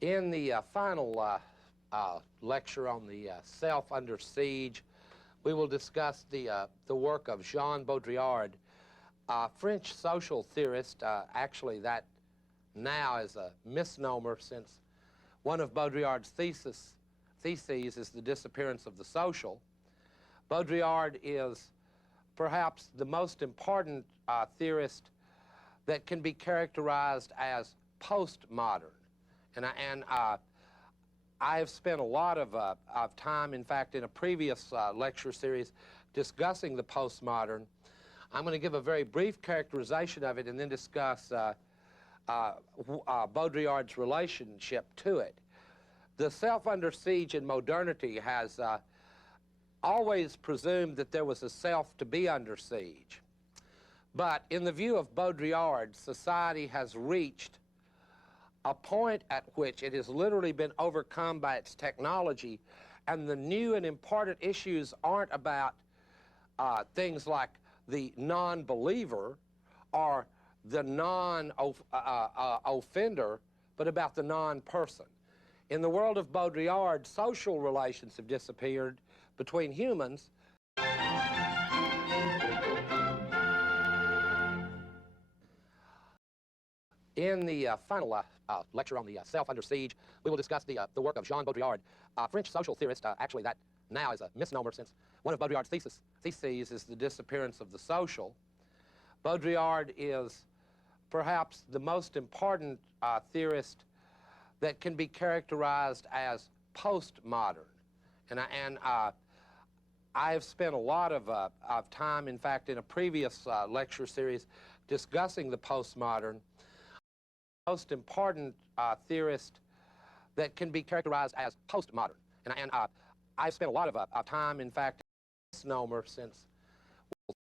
In the final lecture on the self under siege, we will discuss the work of Jean Baudrillard, a French social theorist. Actually, that now is a misnomer, since one of Baudrillard's theses is the disappearance of the social. Baudrillard is perhaps the most important theorist that can be characterized as postmodern. And I have spent a lot of time, in fact, in a previous lecture series discussing the postmodern. I'm going to give a very brief characterization of it and then discuss Baudrillard's relationship to it. The self under siege in modernity has always presumed that there was a self to be under siege. But in the view of Baudrillard, society has reached a point at which it has literally been overcome by its technology, and the new and important issues aren't about things like the non-believer or the non-offender, but about the non-person. In the world of Baudrillard, social relations have disappeared between humans. In the final lecture on the self under siege, we will discuss the work of Jean Baudrillard, a French social theorist. Actually, that now is a misnomer, since one of Baudrillard's theses is the disappearance of the social. Baudrillard is perhaps the most important theorist that can be characterized as postmodern. And I have spent a lot of time, in fact, in a previous lecture series discussing the postmodern. Most important theorist that can be characterized as postmodern. And I've spent a lot of time, in fact, misnomer, since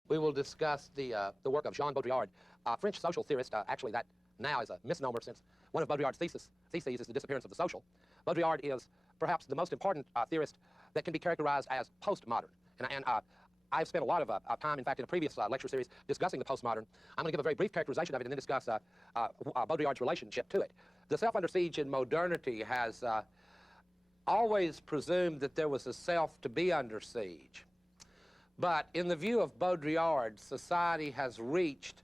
we will discuss the work of Jean Baudrillard, a French social theorist. Actually, that now is a misnomer, since one of Baudrillard's theses is the disappearance of the social. Baudrillard is perhaps the most important theorist that can be characterized as postmodern. And I've spent a lot of time, in fact, in a previous lecture series discussing the postmodern. I'm going to give a very brief characterization of it and then discuss Baudrillard's relationship to it. The self under siege in modernity has always presumed that there was a self to be under siege. But in the view of Baudrillard, society has reached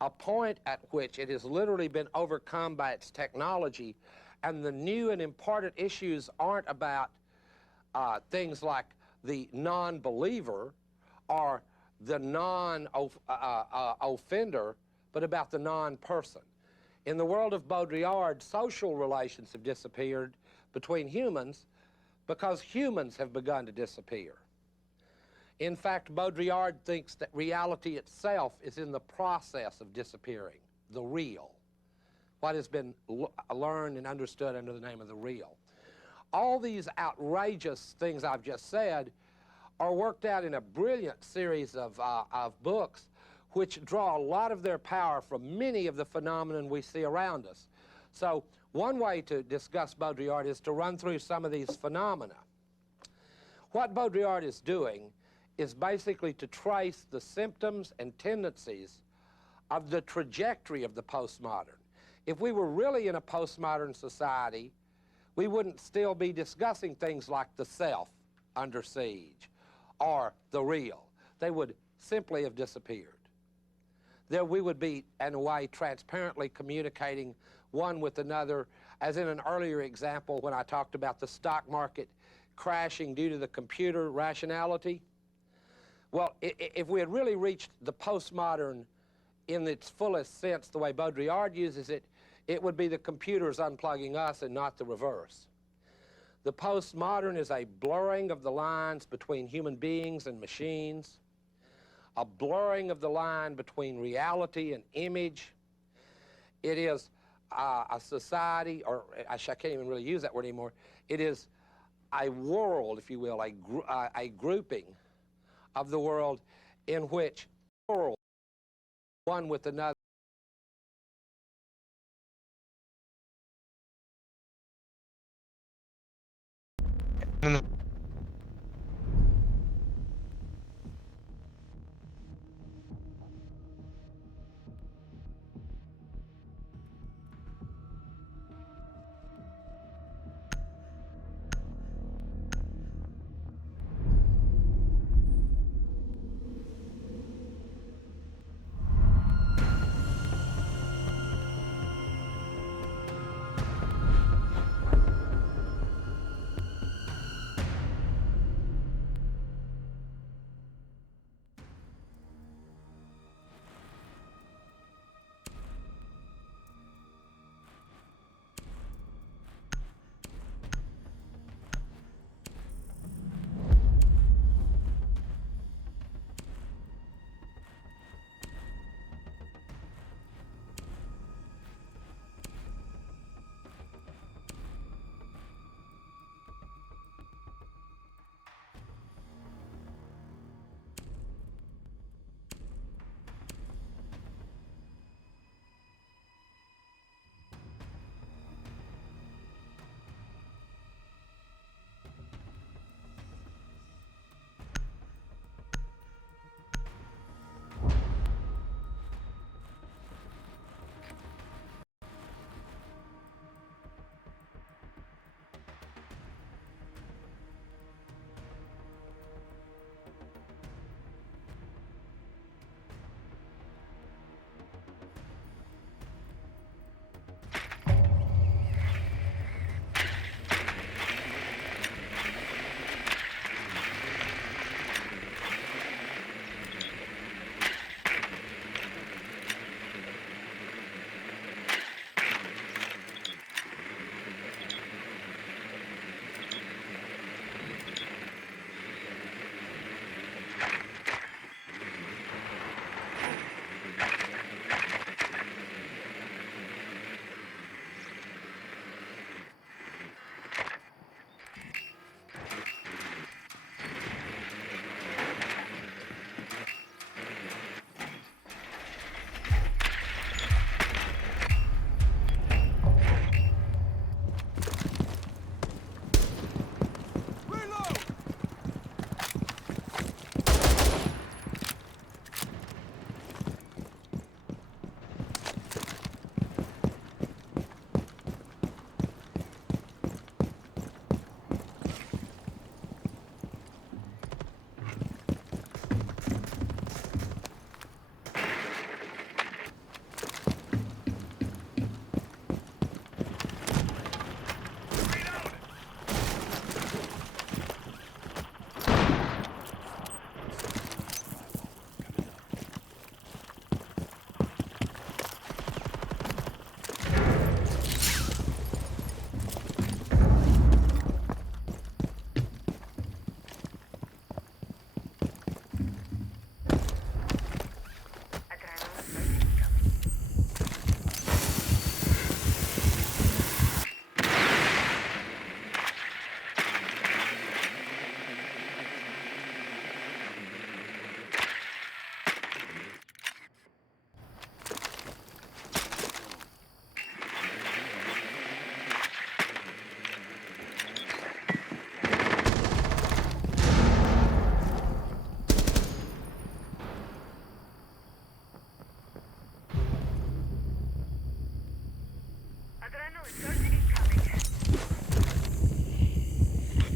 a point at which it has literally been overcome by its technology, and the new and important issues aren't about things like the non-believer or the non-offender, but about the non-person. In the world of Baudrillard, social relations have disappeared between humans because humans have begun to disappear. In fact, Baudrillard thinks that reality itself is in the process of disappearing, the real, what has been learned and understood under the name of the real. All these outrageous things I've just said are worked out in a brilliant series of books which draw a lot of their power from many of the phenomena we see around us. So one way to discuss Baudrillard is to run through some of these phenomena. What Baudrillard is doing is basically to trace the symptoms and tendencies of the trajectory of the postmodern. If we were really in a postmodern society, we wouldn't still be discussing things like the self under siege or the real. They would simply have disappeared. There we would be, in a way, transparently communicating one with another, as in an earlier example when I talked about the stock market crashing due to the computer rationality. Well, if we had really reached the postmodern in its fullest sense, the way Baudrillard uses it, it would be the computers unplugging us and not the reverse. The postmodern is a blurring of the lines between human beings and machines, a blurring of the line between reality and image. It is a society, or I can't even really use that word anymore. It is a world, if you will, a grouping of the world in which world one with another.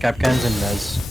Capcans and Nez.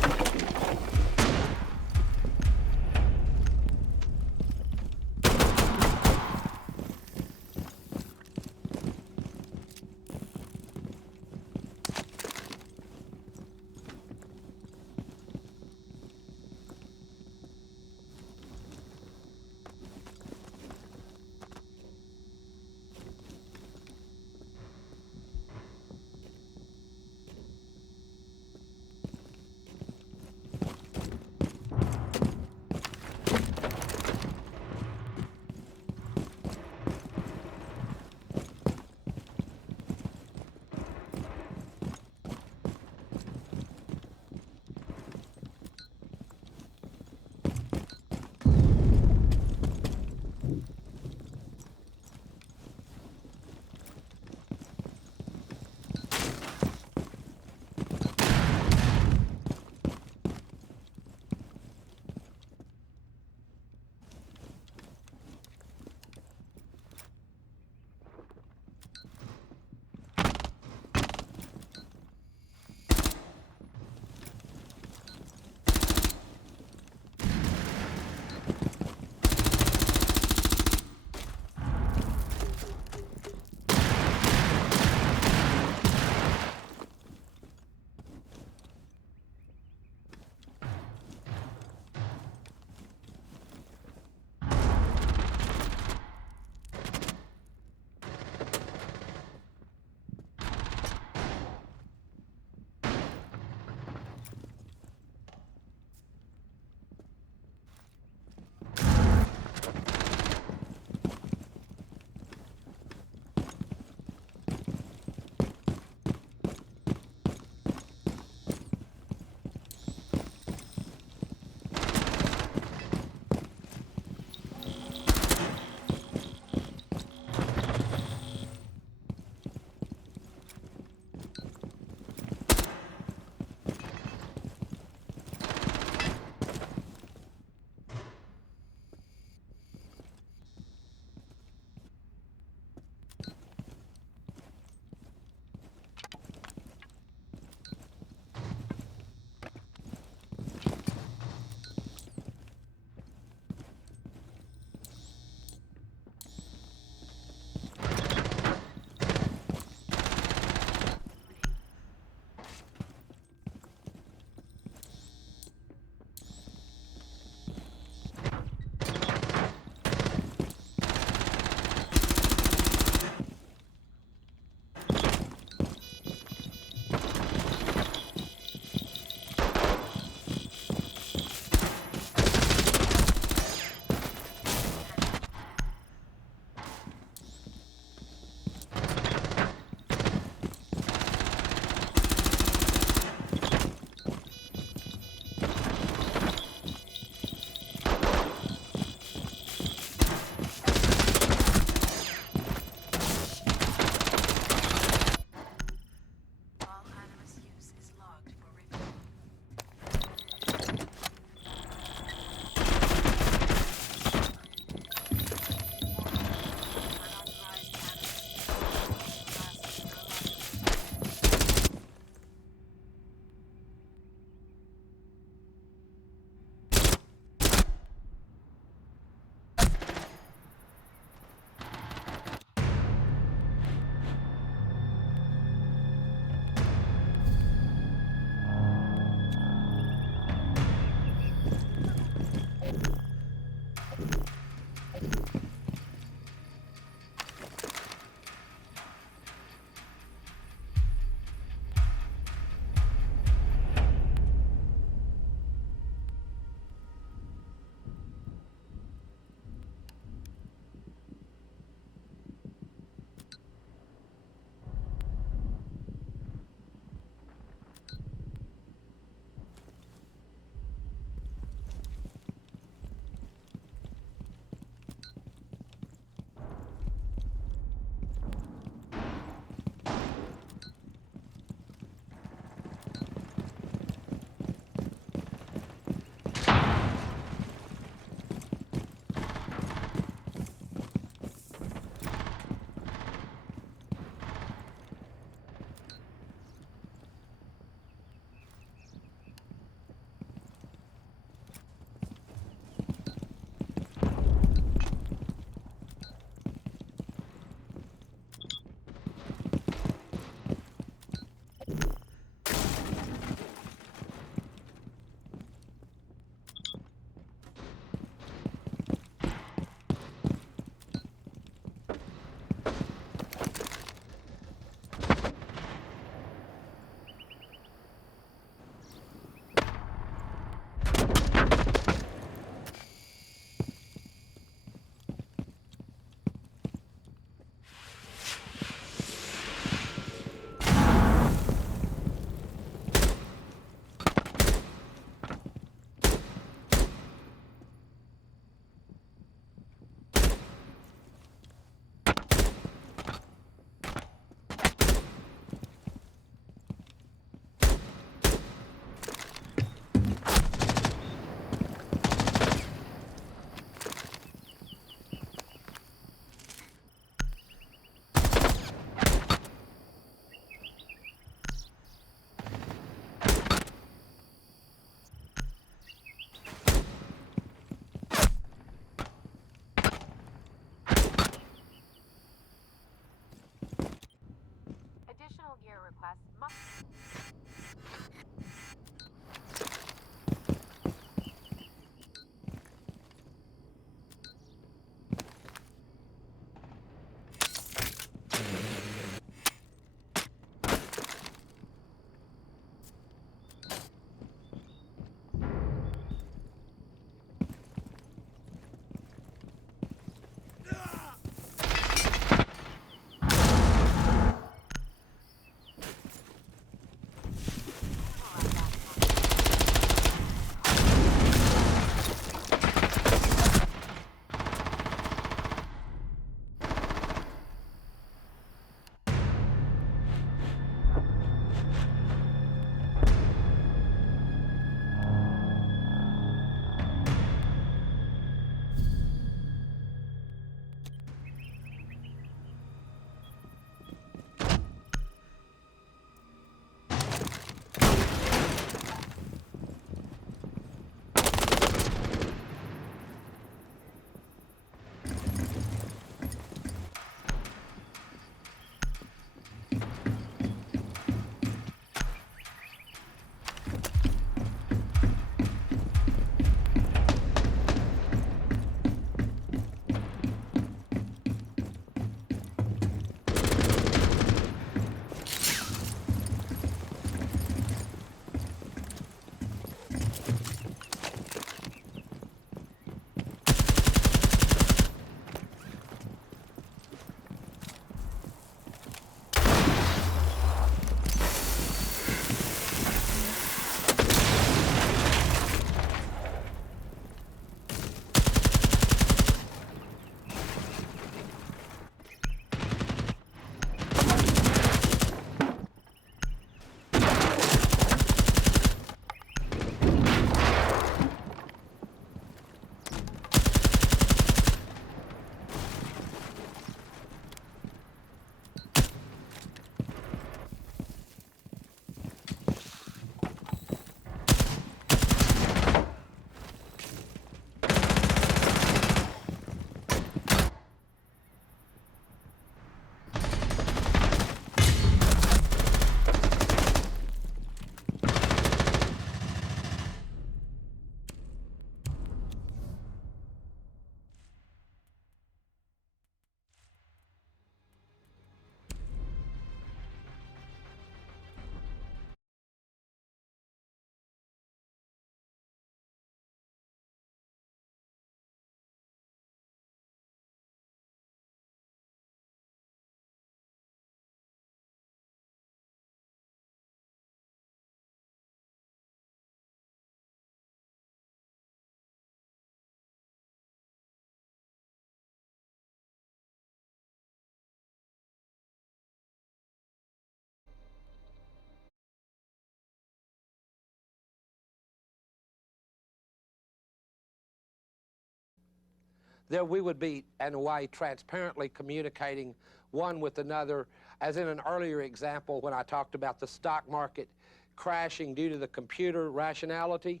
There we would be, in a way, transparently communicating one with another, as in an earlier example when I talked about the stock market crashing due to the computer rationality.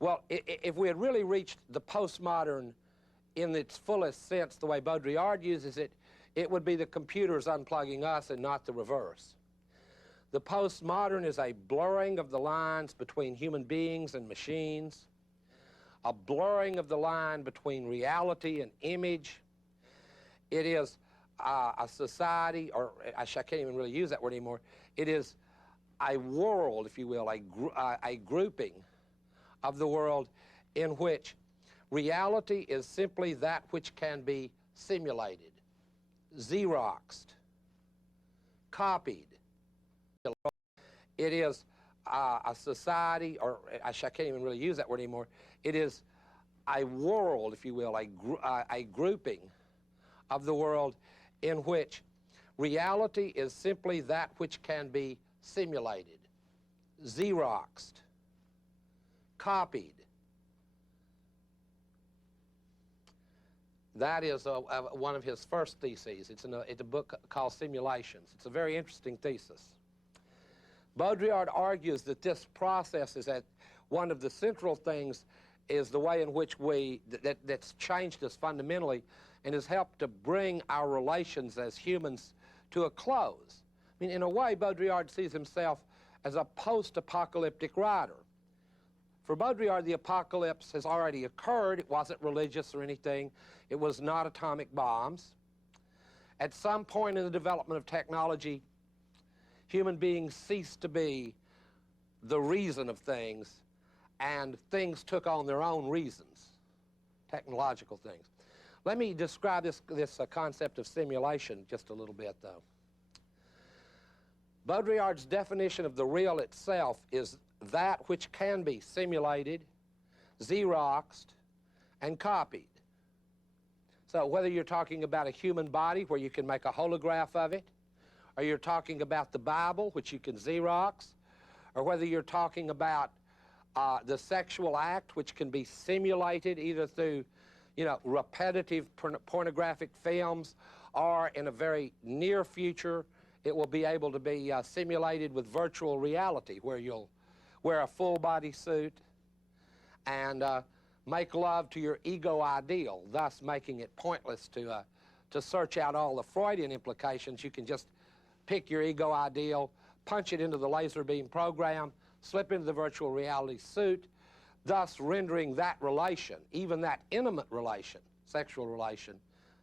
Well, if we had really reached the postmodern in its fullest sense, the way Baudrillard uses it, it would be the computers unplugging us and not the reverse. The postmodern is a blurring of the lines between human beings and machines, a blurring of the line between reality and image. It is a society, or I can't even really use that word anymore. It is a world, if you will, a grouping of the world in which reality is simply that which can be simulated, Xeroxed, copied. It is a society, or I can't even really use that word anymore. It is a world, if you will, a grouping of the world in which reality is simply that which can be simulated, Xeroxed, copied. That is one of his first theses. It's a book called Simulations. It's a very interesting thesis. Baudrillard argues that this process is at one of the central things is the way in which that's changed us fundamentally and has helped to bring our relations as humans to a close. mean, in a way, Baudrillard sees himself as a post-apocalyptic writer. For Baudrillard, the apocalypse has already occurred. It wasn't religious or anything. It was not atomic bombs. At some point in the development of technology, human beings ceased to be the reason of things, and things took on their own reasons, technological things. Let me describe this concept of simulation just a little bit, though. Baudrillard's definition of the real itself is that which can be simulated, Xeroxed, and copied. So whether you're talking about a human body where you can make a holograph of it, or you're talking about the Bible, which you can Xerox, or whether you're talking about the sexual act, which can be simulated either through, repetitive pornographic films, or in a very near future, it will be able to be simulated with virtual reality, where you'll wear a full body suit and make love to your ego ideal, thus making it pointless to search out all the Freudian implications. You can just pick your ego ideal, punch it into the laser beam program, slip into the virtual reality suit, thus rendering that relation, even that intimate relation, sexual relation,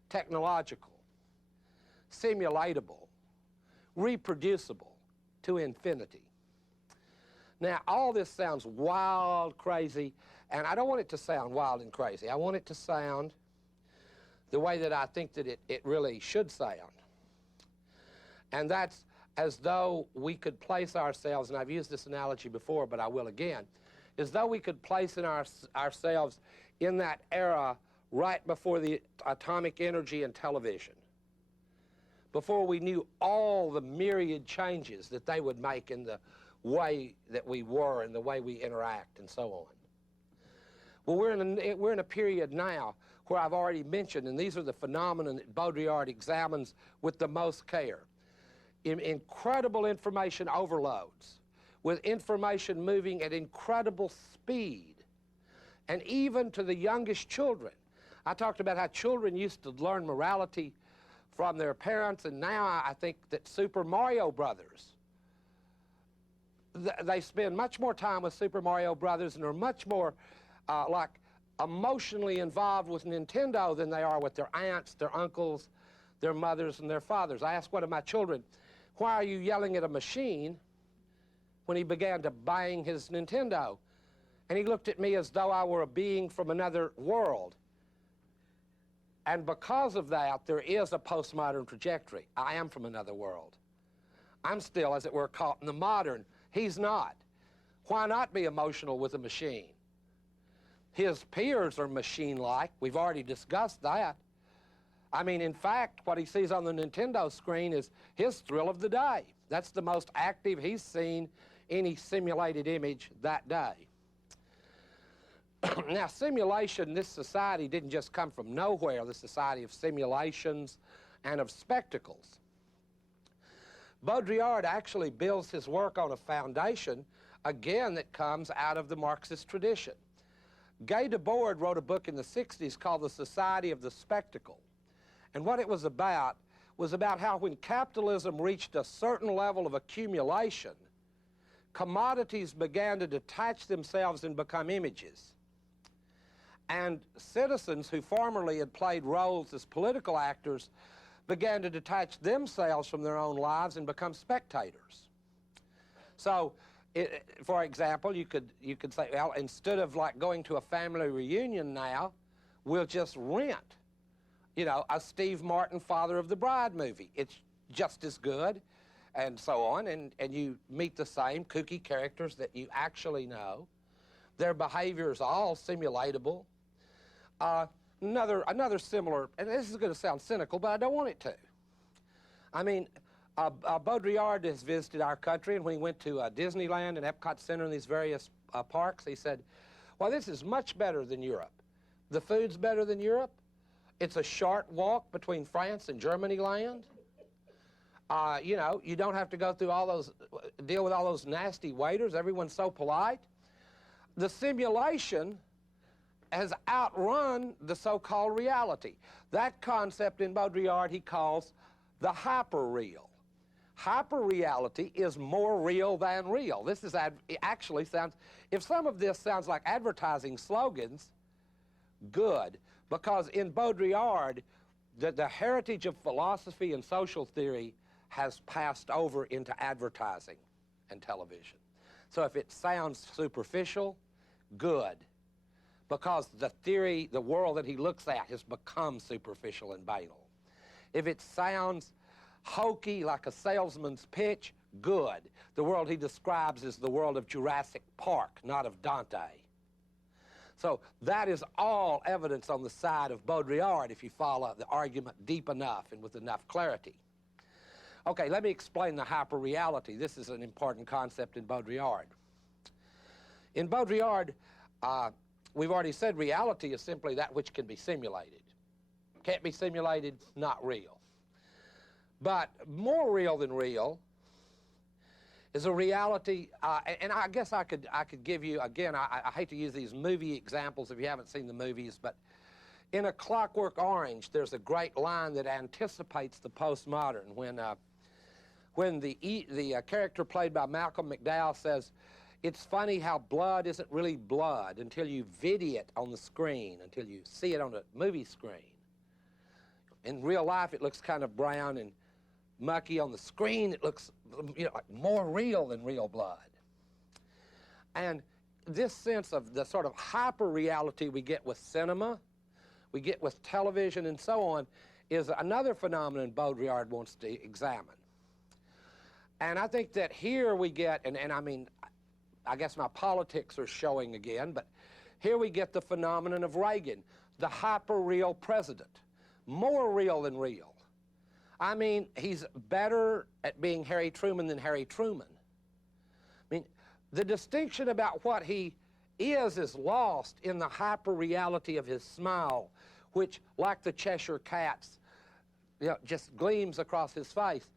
technological, simulatable, reproducible to infinity. Now, all this sounds wild, crazy, and I don't want it to sound wild and crazy. I want it to sound the way that I think that it really should sound. And that's as though we could place ourselves, and I've used this analogy before, but I will again, as though we could place ourselves in that era right before the atomic energy and television, before we knew all the myriad changes that they would make in the way that we were and the way we interact and so on. Well, we're in a period now where I've already mentioned, and these are the phenomena that Baudrillard examines with the most care. Incredible information overloads, with information moving at incredible speed, and even to the youngest children. I talked about how children used to learn morality from their parents, and now I think that Super Mario Brothers, they spend much more time with Super Mario Brothers and are much more like emotionally involved with Nintendo than they are with their aunts, their uncles, their mothers, and their fathers. I asked one of my children, "Why are you yelling at a machine?" when he began to bang his Nintendo. And he looked at me as though I were a being from another world. And because of that, there is a postmodern trajectory. I am from another world. I'm still, as it were, caught in the modern. He's not. Why not be emotional with a machine? His peers are machine-like. We've already discussed that. I mean, in fact, what he sees on the Nintendo screen is his thrill of the day. That's the most active he's seen any simulated image that day. Now, simulation, this society didn't just come from nowhere, the society of simulations and of spectacles. Baudrillard actually builds his work on a foundation, again, that comes out of the Marxist tradition. Guy Debord wrote a book in the 60s called The Society of the Spectacle. And what it was about how when capitalism reached a certain level of accumulation, commodities began to detach themselves and become images. And citizens who formerly had played roles as political actors began to detach themselves from their own lives and become spectators. So, for example, you could say, well, instead of like going to a family reunion now, we'll just rent, a Steve Martin Father of the Bride movie. It's just as good, and so on, and you meet the same kooky characters that you actually know. Their behavior is all simulatable. Another similar, and this is going to sound cynical, but I don't want it to. I mean, Baudrillard has visited our country, and when he went to Disneyland and Epcot Center and these various parks, he said, well, this is much better than Europe. The food's better than Europe. It's a short walk between France and Germany land. You don't have to go through deal with all those nasty waiters. Everyone's so polite. The simulation has outrun the so-called reality. That concept in Baudrillard he calls the hyper-real. Hyper-reality is more real than real. This is it actually sounds, if some of this sounds like advertising slogans, good, because in Baudrillard, the heritage of philosophy and social theory has passed over into advertising and television. So if it sounds superficial, good, because the theory, the world that he looks at has become superficial and banal. If it sounds hokey, like a salesman's pitch, good. The world he describes is the world of Jurassic Park, not of Dante. So that is all evidence on the side of Baudrillard if you follow the argument deep enough and with enough clarity. Okay, let me explain the hyperreality. This is an important concept in Baudrillard. In Baudrillard, we've already said reality is simply that which can be simulated. Can't be simulated, not real. But more real than real is a reality, and I guess I could give you, again, I hate to use these movie examples if you haven't seen the movies, but in A Clockwork Orange, there's a great line that anticipates the postmodern when the character played by Malcolm McDowell says, "It's funny how blood isn't really blood until you video it on the screen, until you see it on the movie screen. In real life, it looks kind of brown and mucky. On the screen, it looks, you know, like more real than real blood." And this sense of the sort of hyper-reality we get with cinema, we get with television and so on, is another phenomenon Baudrillard wants to examine. And I think that here we get, and I mean, I guess my politics are showing again, but here we get the phenomenon of Reagan, the hyper-real president, more real than real. I mean, he's better at being Harry Truman than Harry Truman. I mean, the distinction about what he is lost in the hyper-reality of his smile, which, like the Cheshire Cat's, you know, just gleams across his face.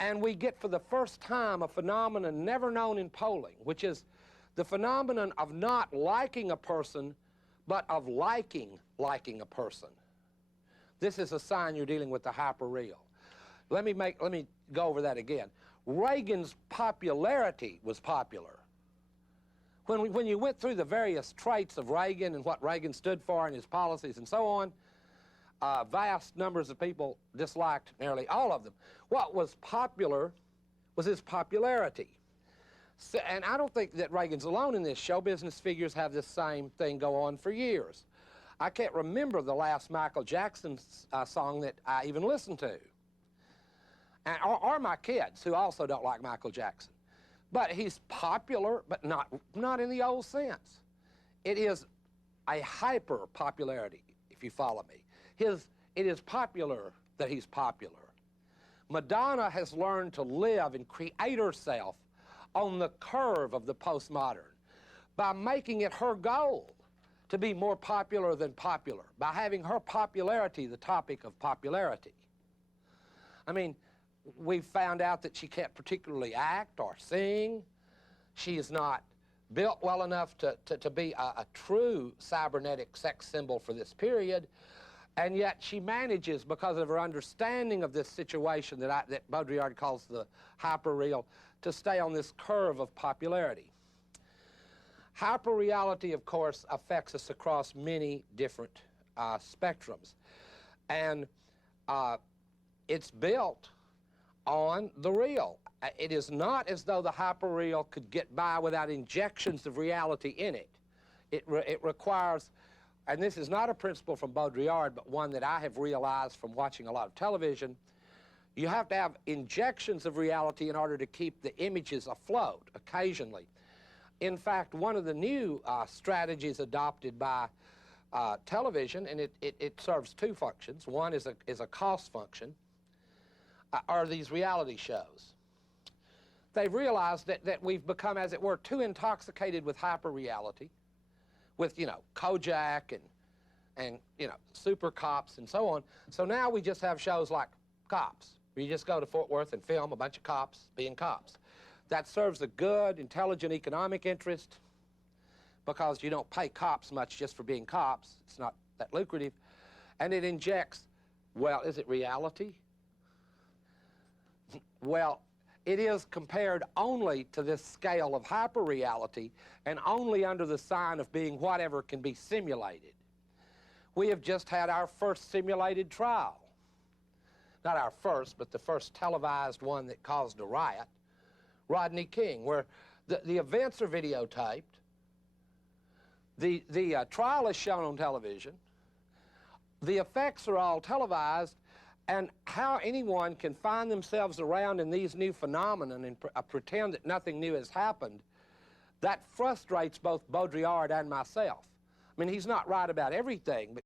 And we get for the first time a phenomenon never known in polling, which is the phenomenon of not liking a person, but of liking a person. This is a sign you're dealing with the hyper-real. Let me go over that again. Reagan's popularity was popular. When you went through the various traits of Reagan and what Reagan stood for and his policies and so on, vast numbers of people disliked nearly all of them. What was popular was his popularity. So, and I don't think that Reagan's alone in this. Show business figures have this same thing go on for years. I can't remember the last Michael Jackson song that I even listened to. Or my kids, who also don't like Michael Jackson. But he's popular, but not in the old sense. It is a hyper-popularity, if you follow me. It is popular that he's popular. Madonna has learned to live and create herself on the curve of the postmodern by making it her goal to be more popular than popular, by having her popularity the topic of popularity. I mean, we've found out that she can't particularly act or sing. She is not built well enough to be a true cybernetic sex symbol for this period, and yet she manages, because of her understanding of this situation that Baudrillard calls the hyper-real, to stay on this curve of popularity. Hyperreality, of course, affects us across many different spectrums. And it's built on the real. It is not as though the hyperreal could get by without injections of reality in it. It requires, and this is not a principle from Baudrillard, but one that I have realized from watching a lot of television, you have to have injections of reality in order to keep the images afloat occasionally. In fact, one of the new strategies adopted by television, and it serves two functions. One is a cost function, are these reality shows. They've realized that we've become, as it were, too intoxicated with hyper-reality, with, you know, Kojak and you know, Super Cops and so on. So now we just have shows like Cops, where you just go to Fort Worth and film a bunch of cops being cops. That serves a good, intelligent economic interest because you don't pay cops much just for being cops. It's not that lucrative. And it injects, well, is it reality? Well, it is compared only to this scale of hyperreality and only under the sign of being whatever can be simulated. We have just had our first simulated trial. Not our first, but the first televised one that caused a riot. Rodney King, where the events are videotaped, the trial is shown on television, the effects are all televised, and how anyone can find themselves around in these new phenomena and pretend that nothing new has happened, that frustrates both Baudrillard and myself. I mean, he's not right about everything, but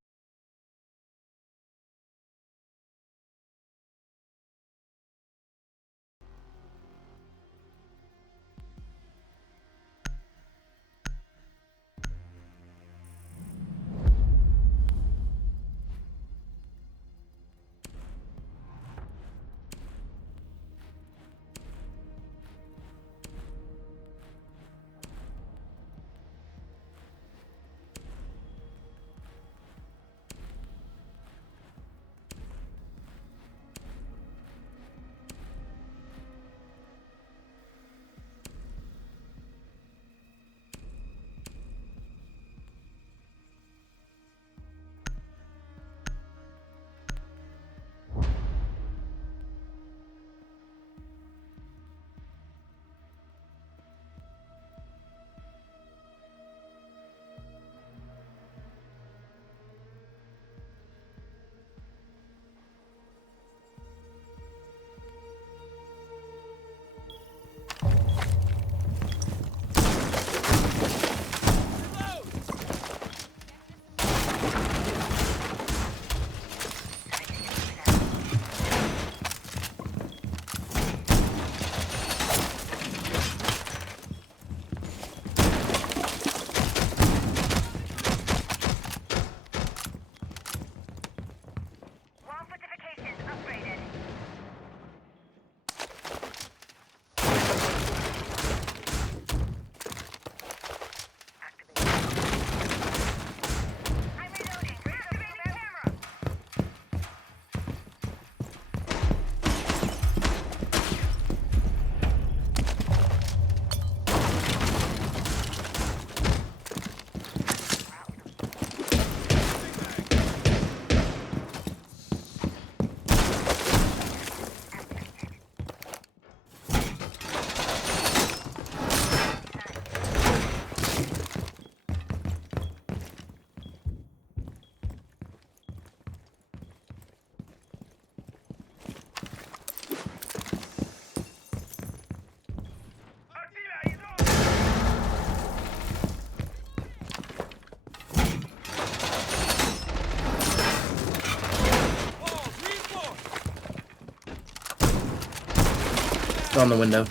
on the window.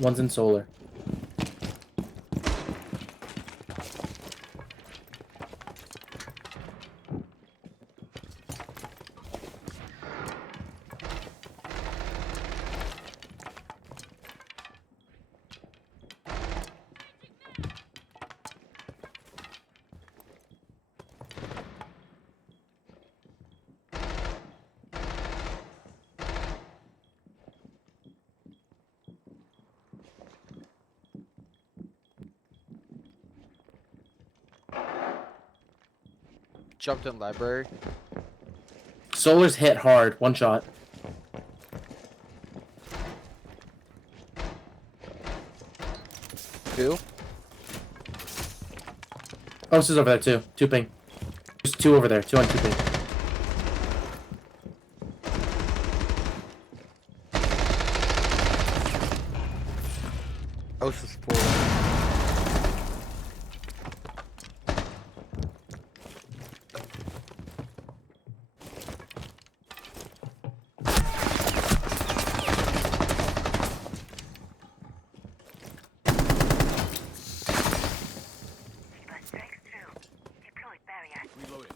One's in solar. Jumped in library. Solar's hit hard. One shot. Two. Oh, this is over there too. Two ping. There's two over there. Two on two ping. Osis 4. Reloading.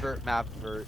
Vert, map, vert.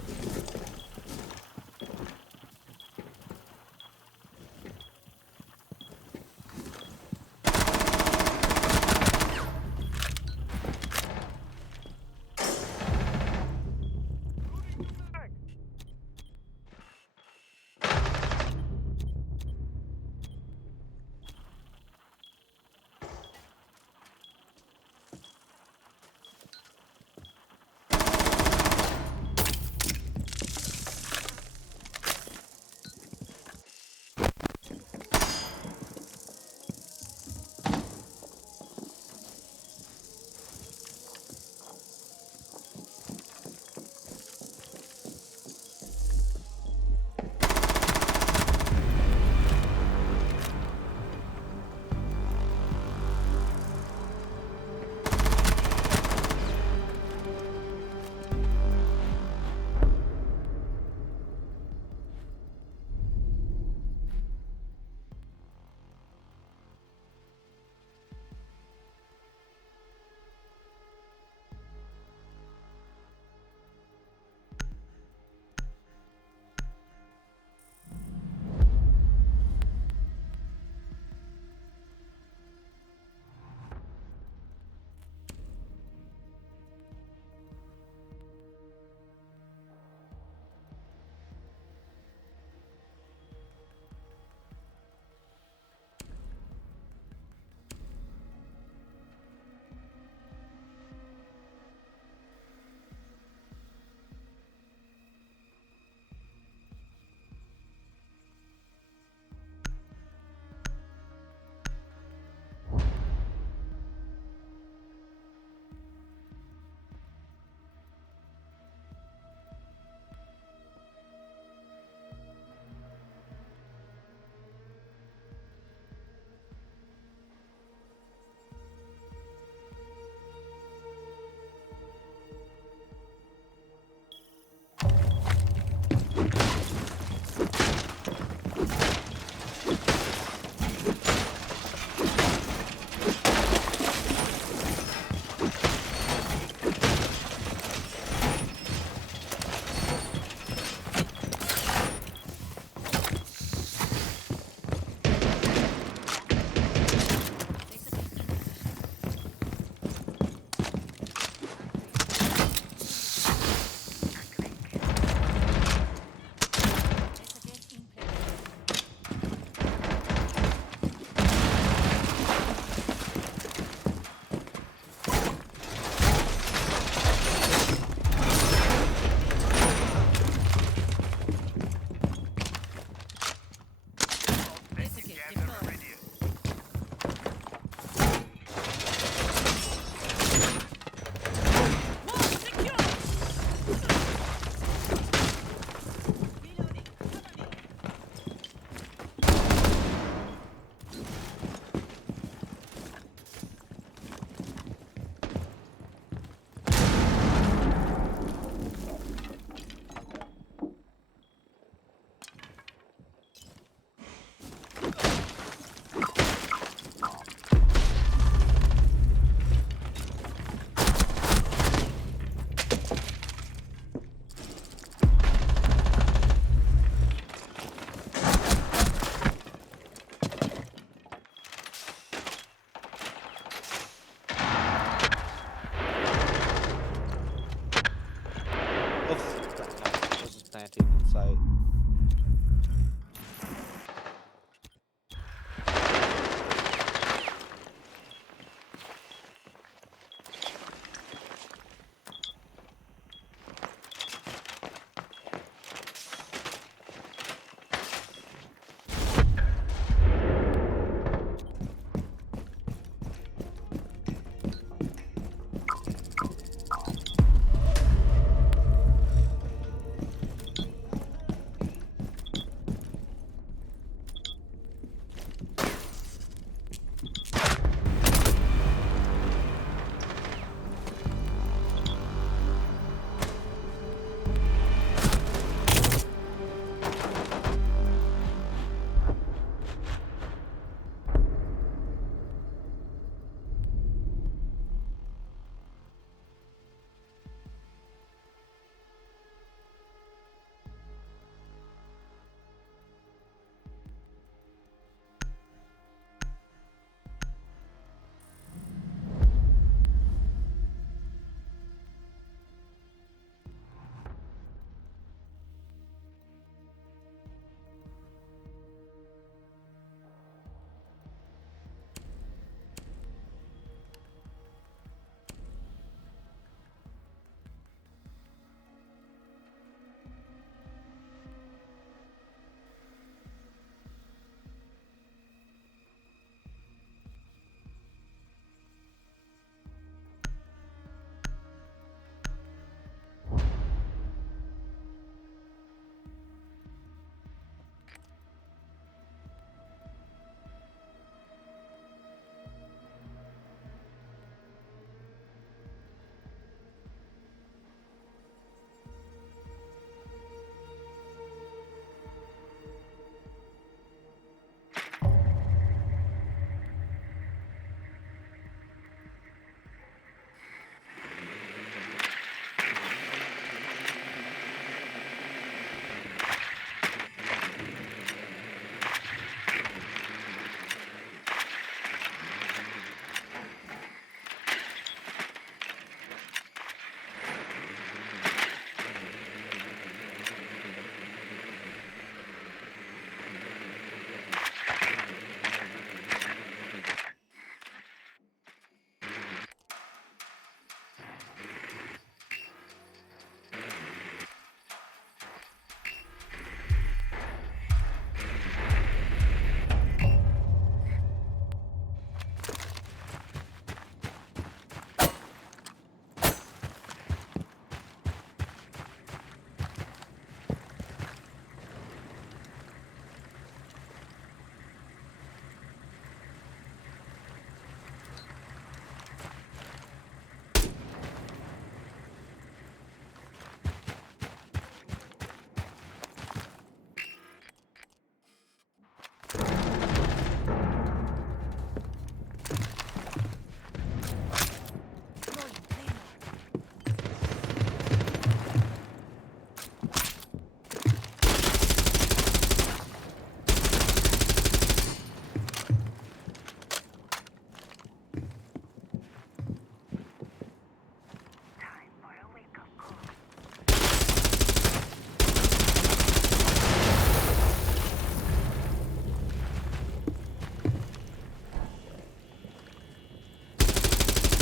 This is planting inside.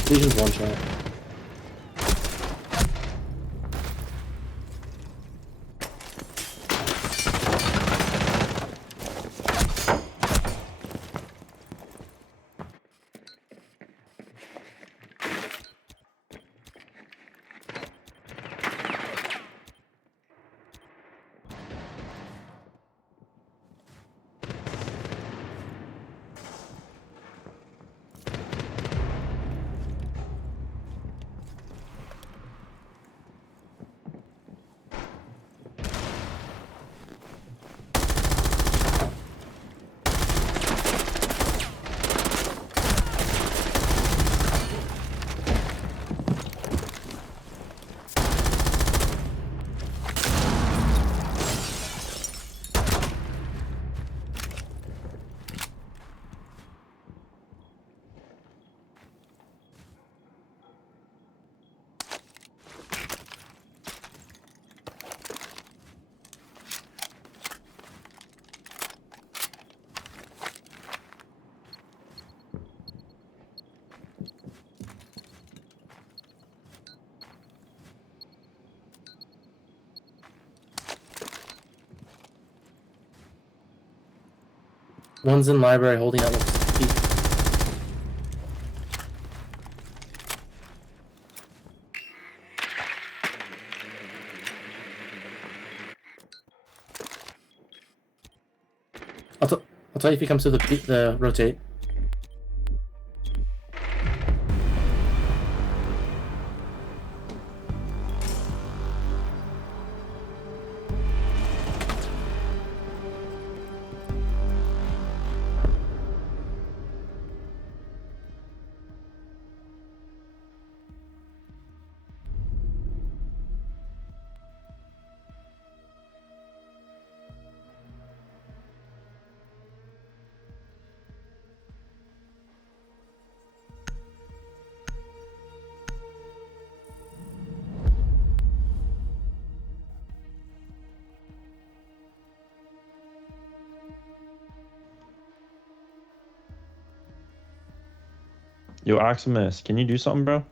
Legion's one shot. One's in library holding that little key. I'll tell you if he comes to the rotate. Yo, Oximus, can you do something, bro?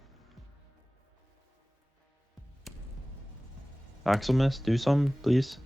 Oximus, do something, please.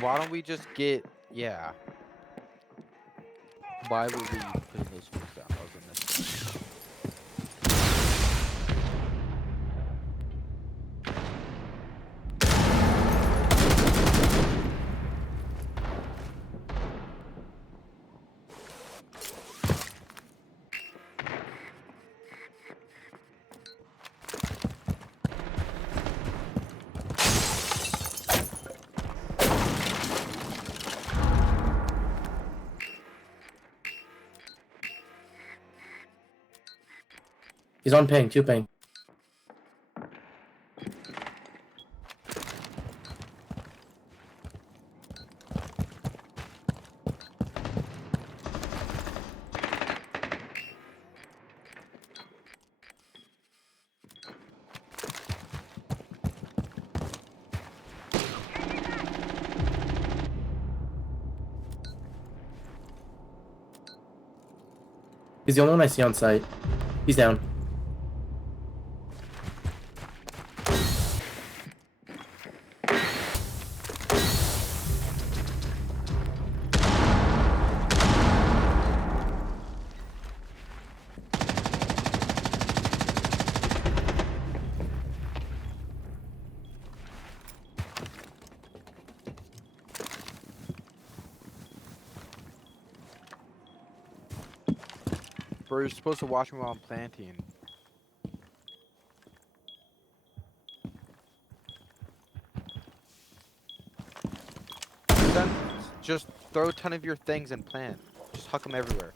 Why don't we just get, yeah. Why would we put those schools down? I was in this. He's on ping, 2 ping. He's the only one I see on site. He's down. Bro, you're supposed to watch me while I'm planting. Then just throw a ton of your things and plant. Just huck them everywhere.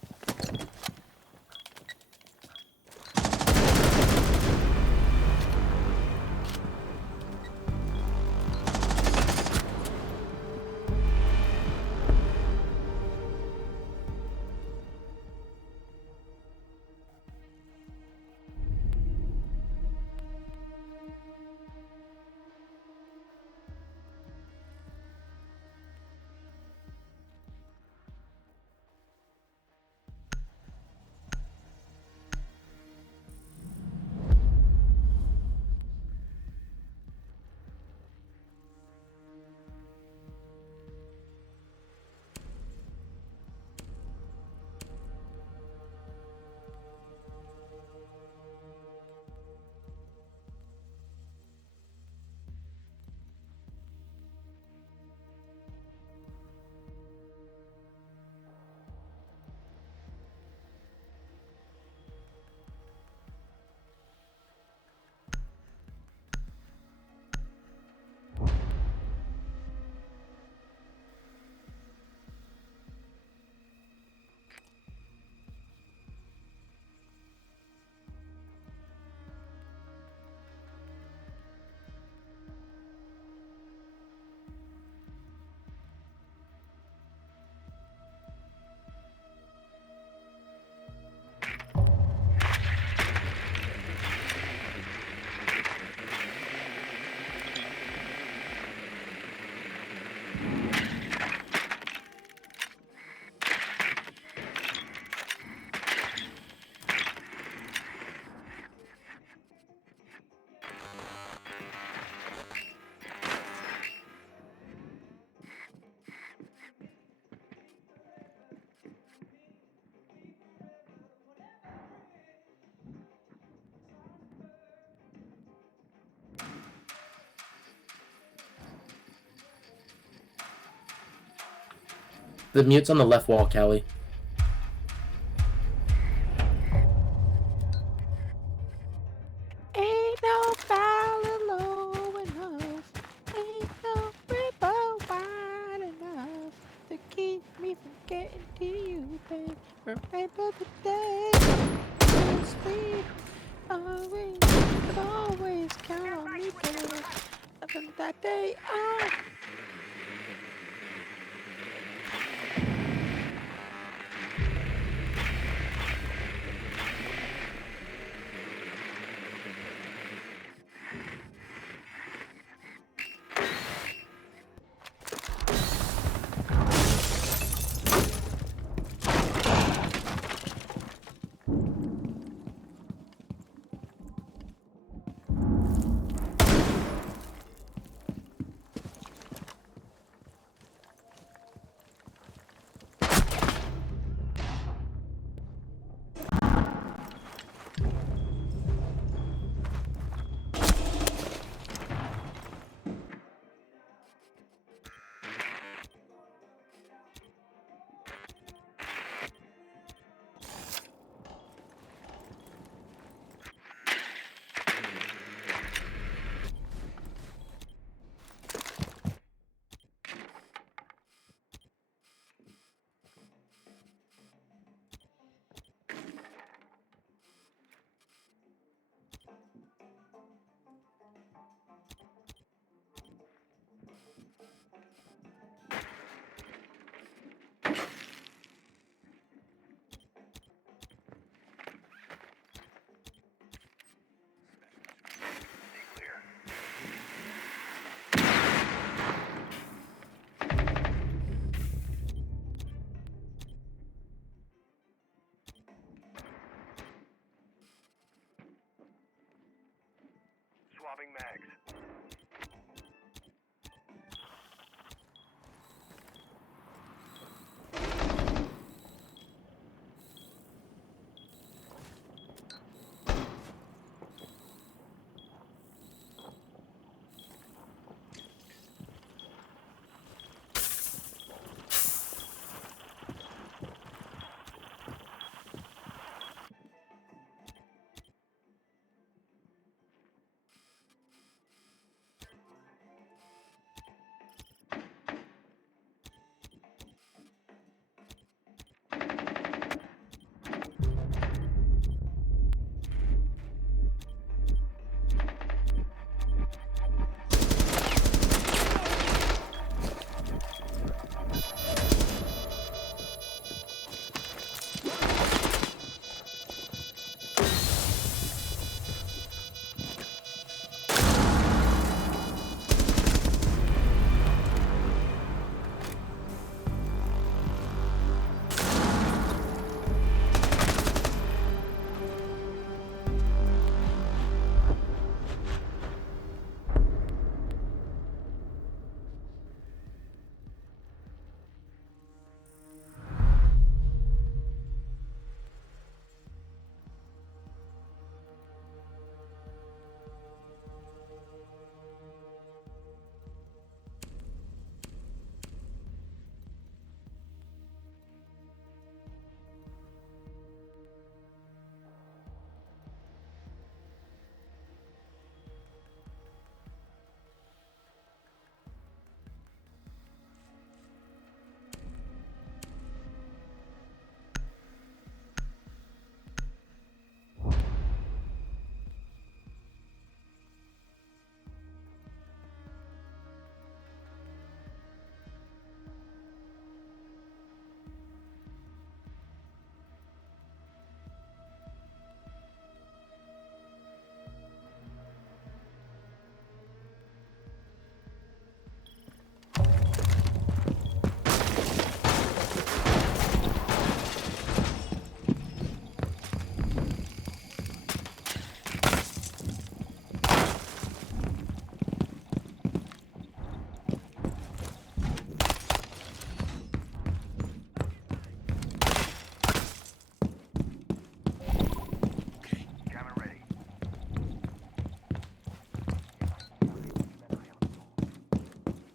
The mute's on the left wall, Callie. Ain't no valley low enough. Ain't no river wide enough to keep me from getting to you, babe. Remember the day when sweet always, but always count on me, babe. And from that day on. Swapping mags.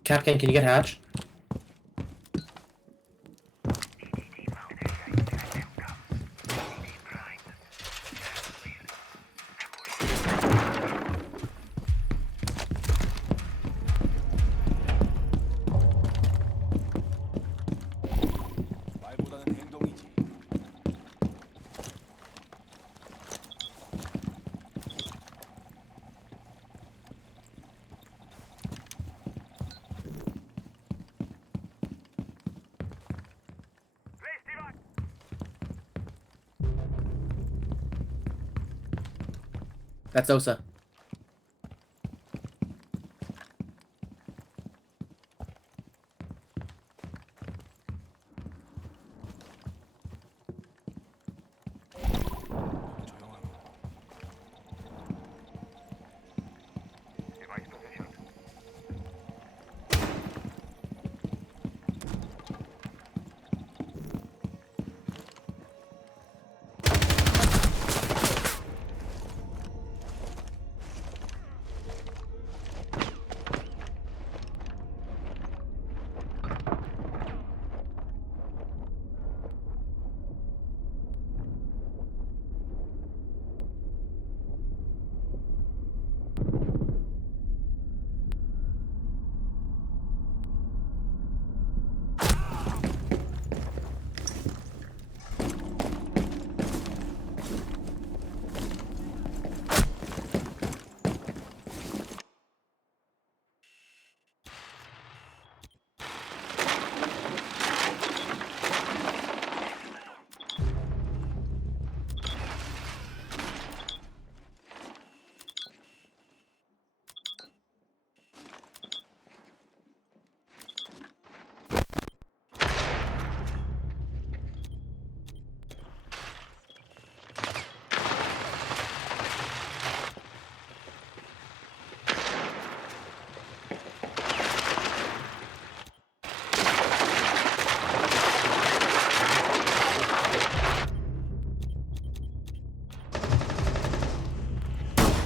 Capcan, can you get hatch? That's Osa. Device positioned.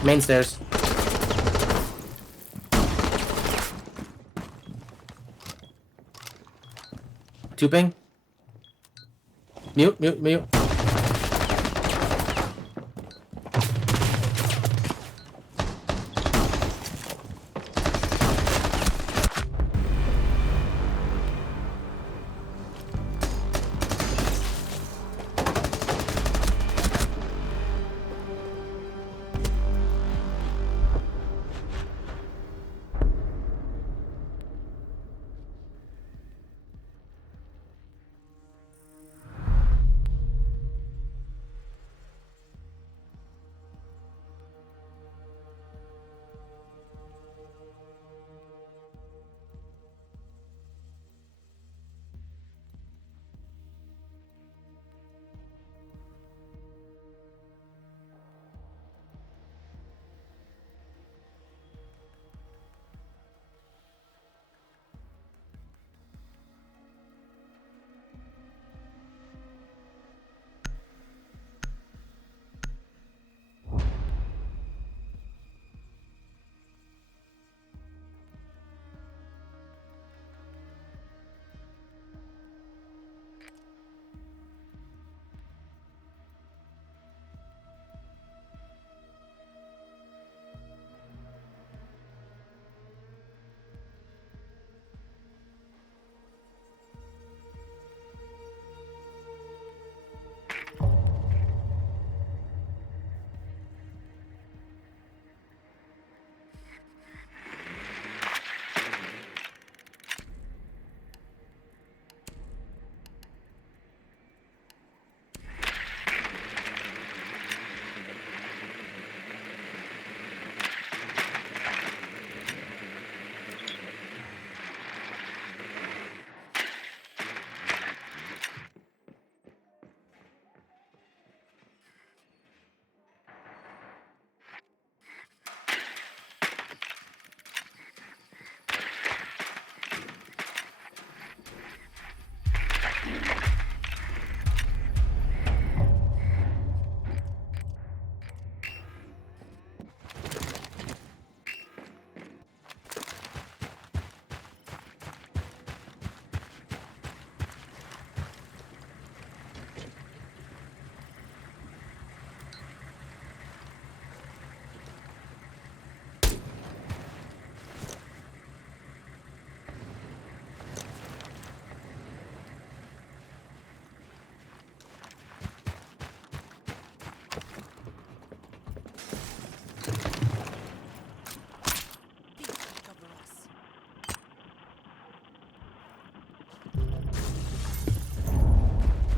Main stairs. Two ping. Mute, mute, mute.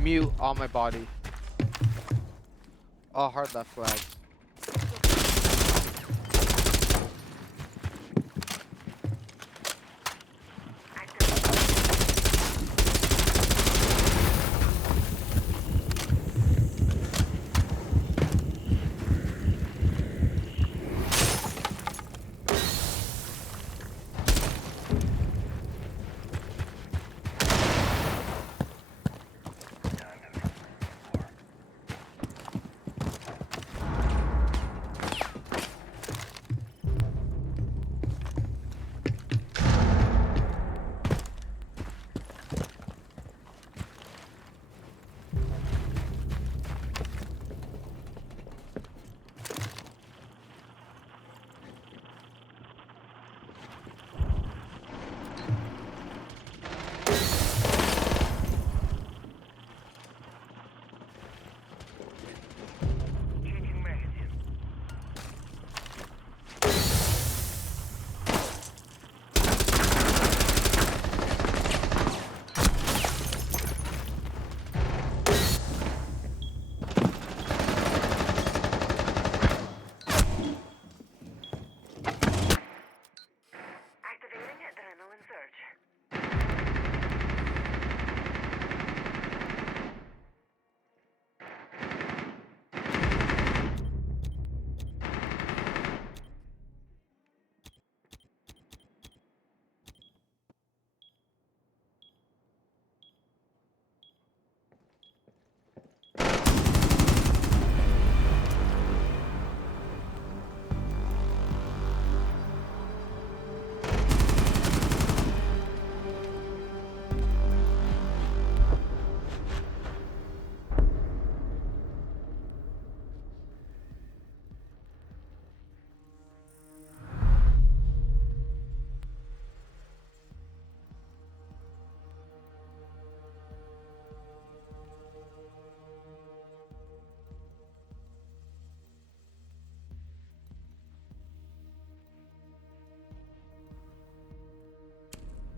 Mute on my body. Oh, hard left flag.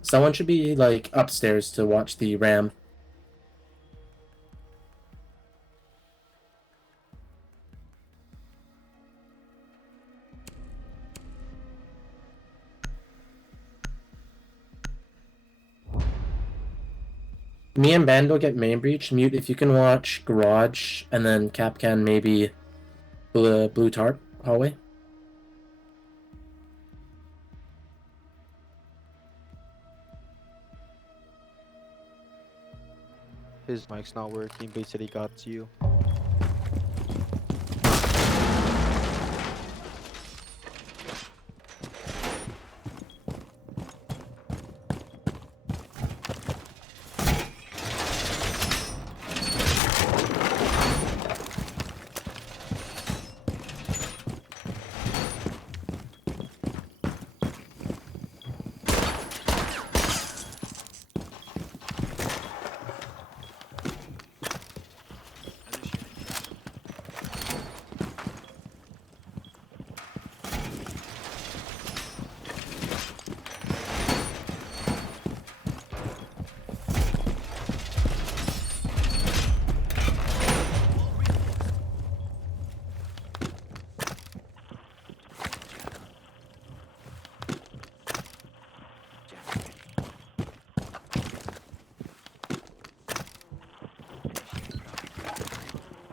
Someone should be like upstairs to watch the ram. Me and Band will get main breach. Mute if you can watch garage, and then Cap can maybe blue tarp hallway. His mic's not working, but he said he got you.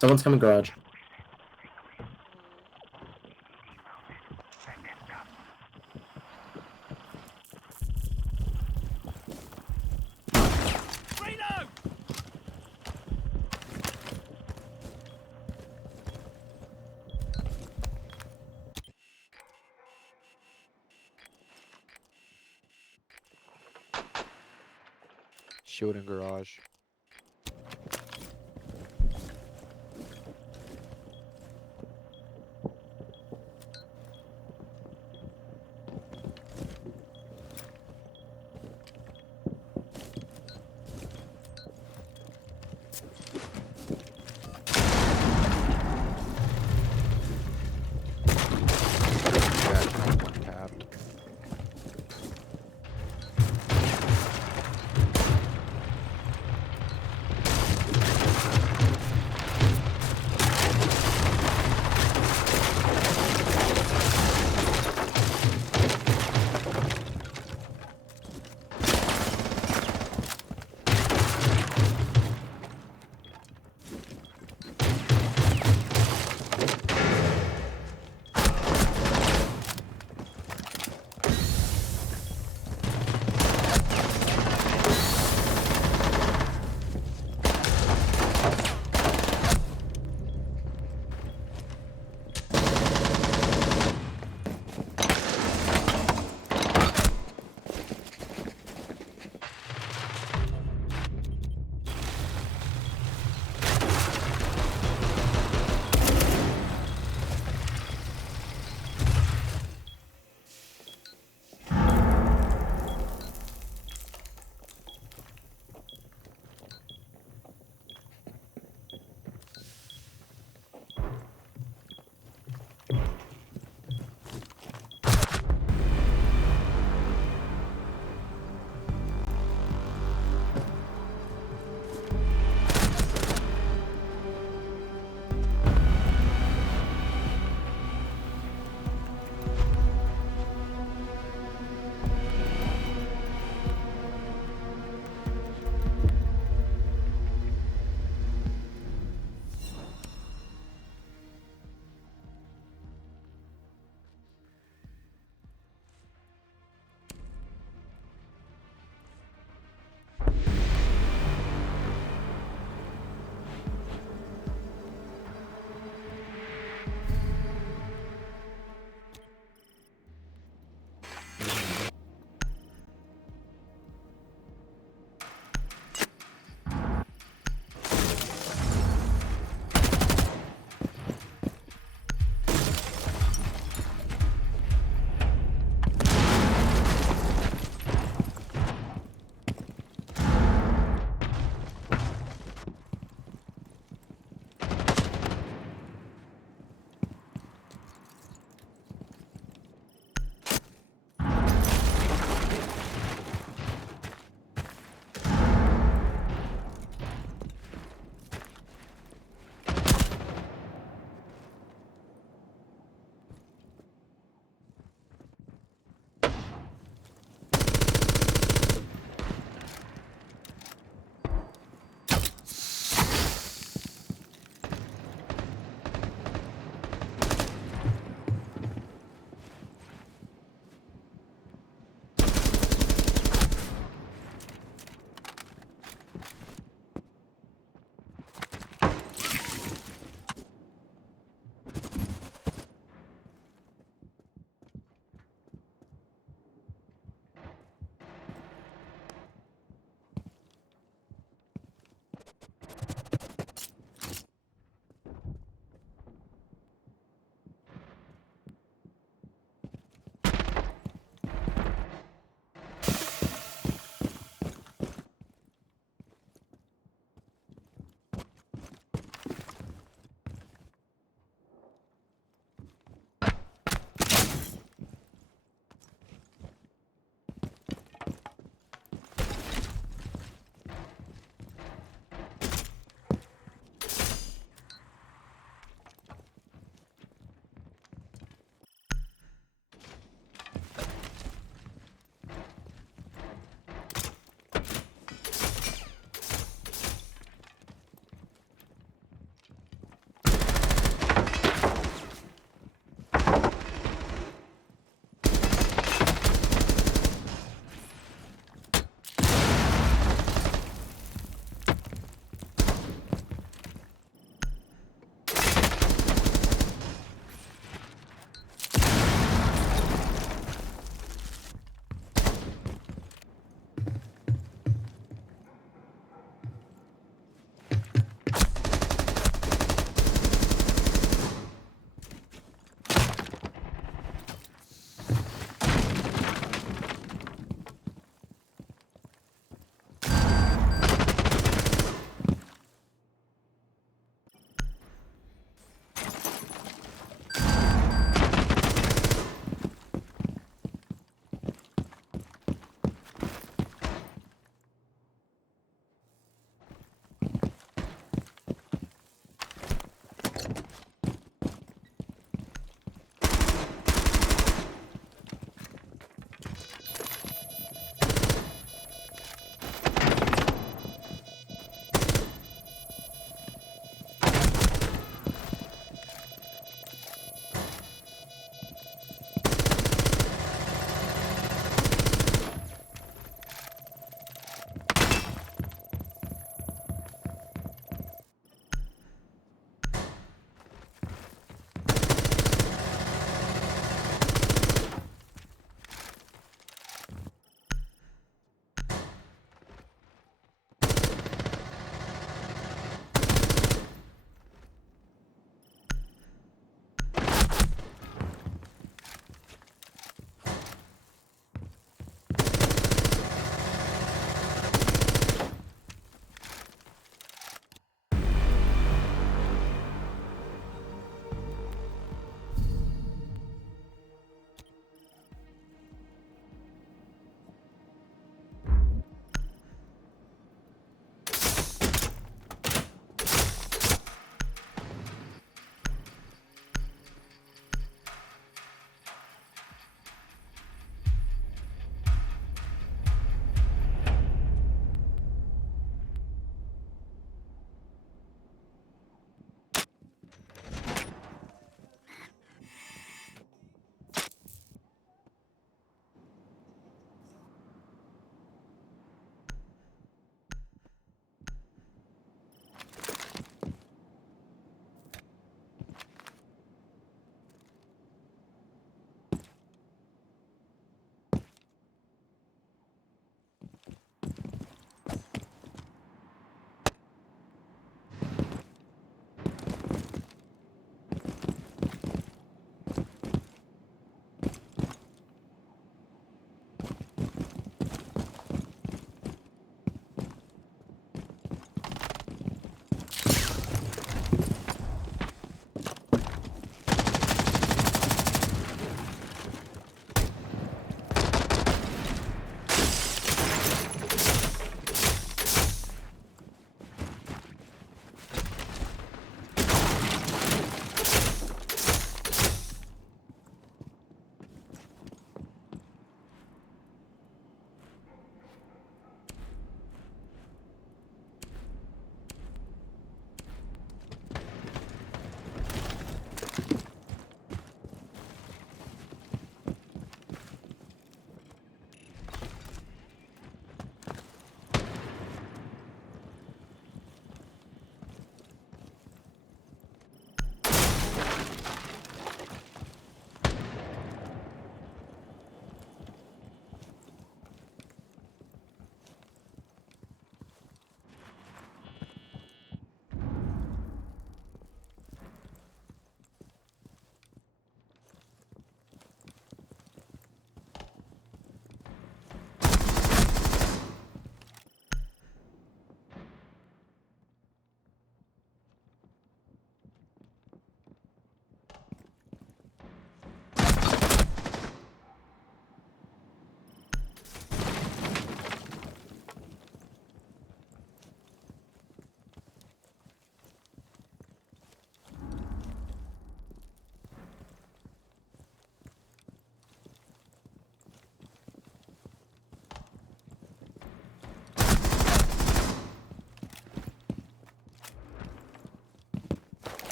Someone's coming garage. Shield in garage. Tapped.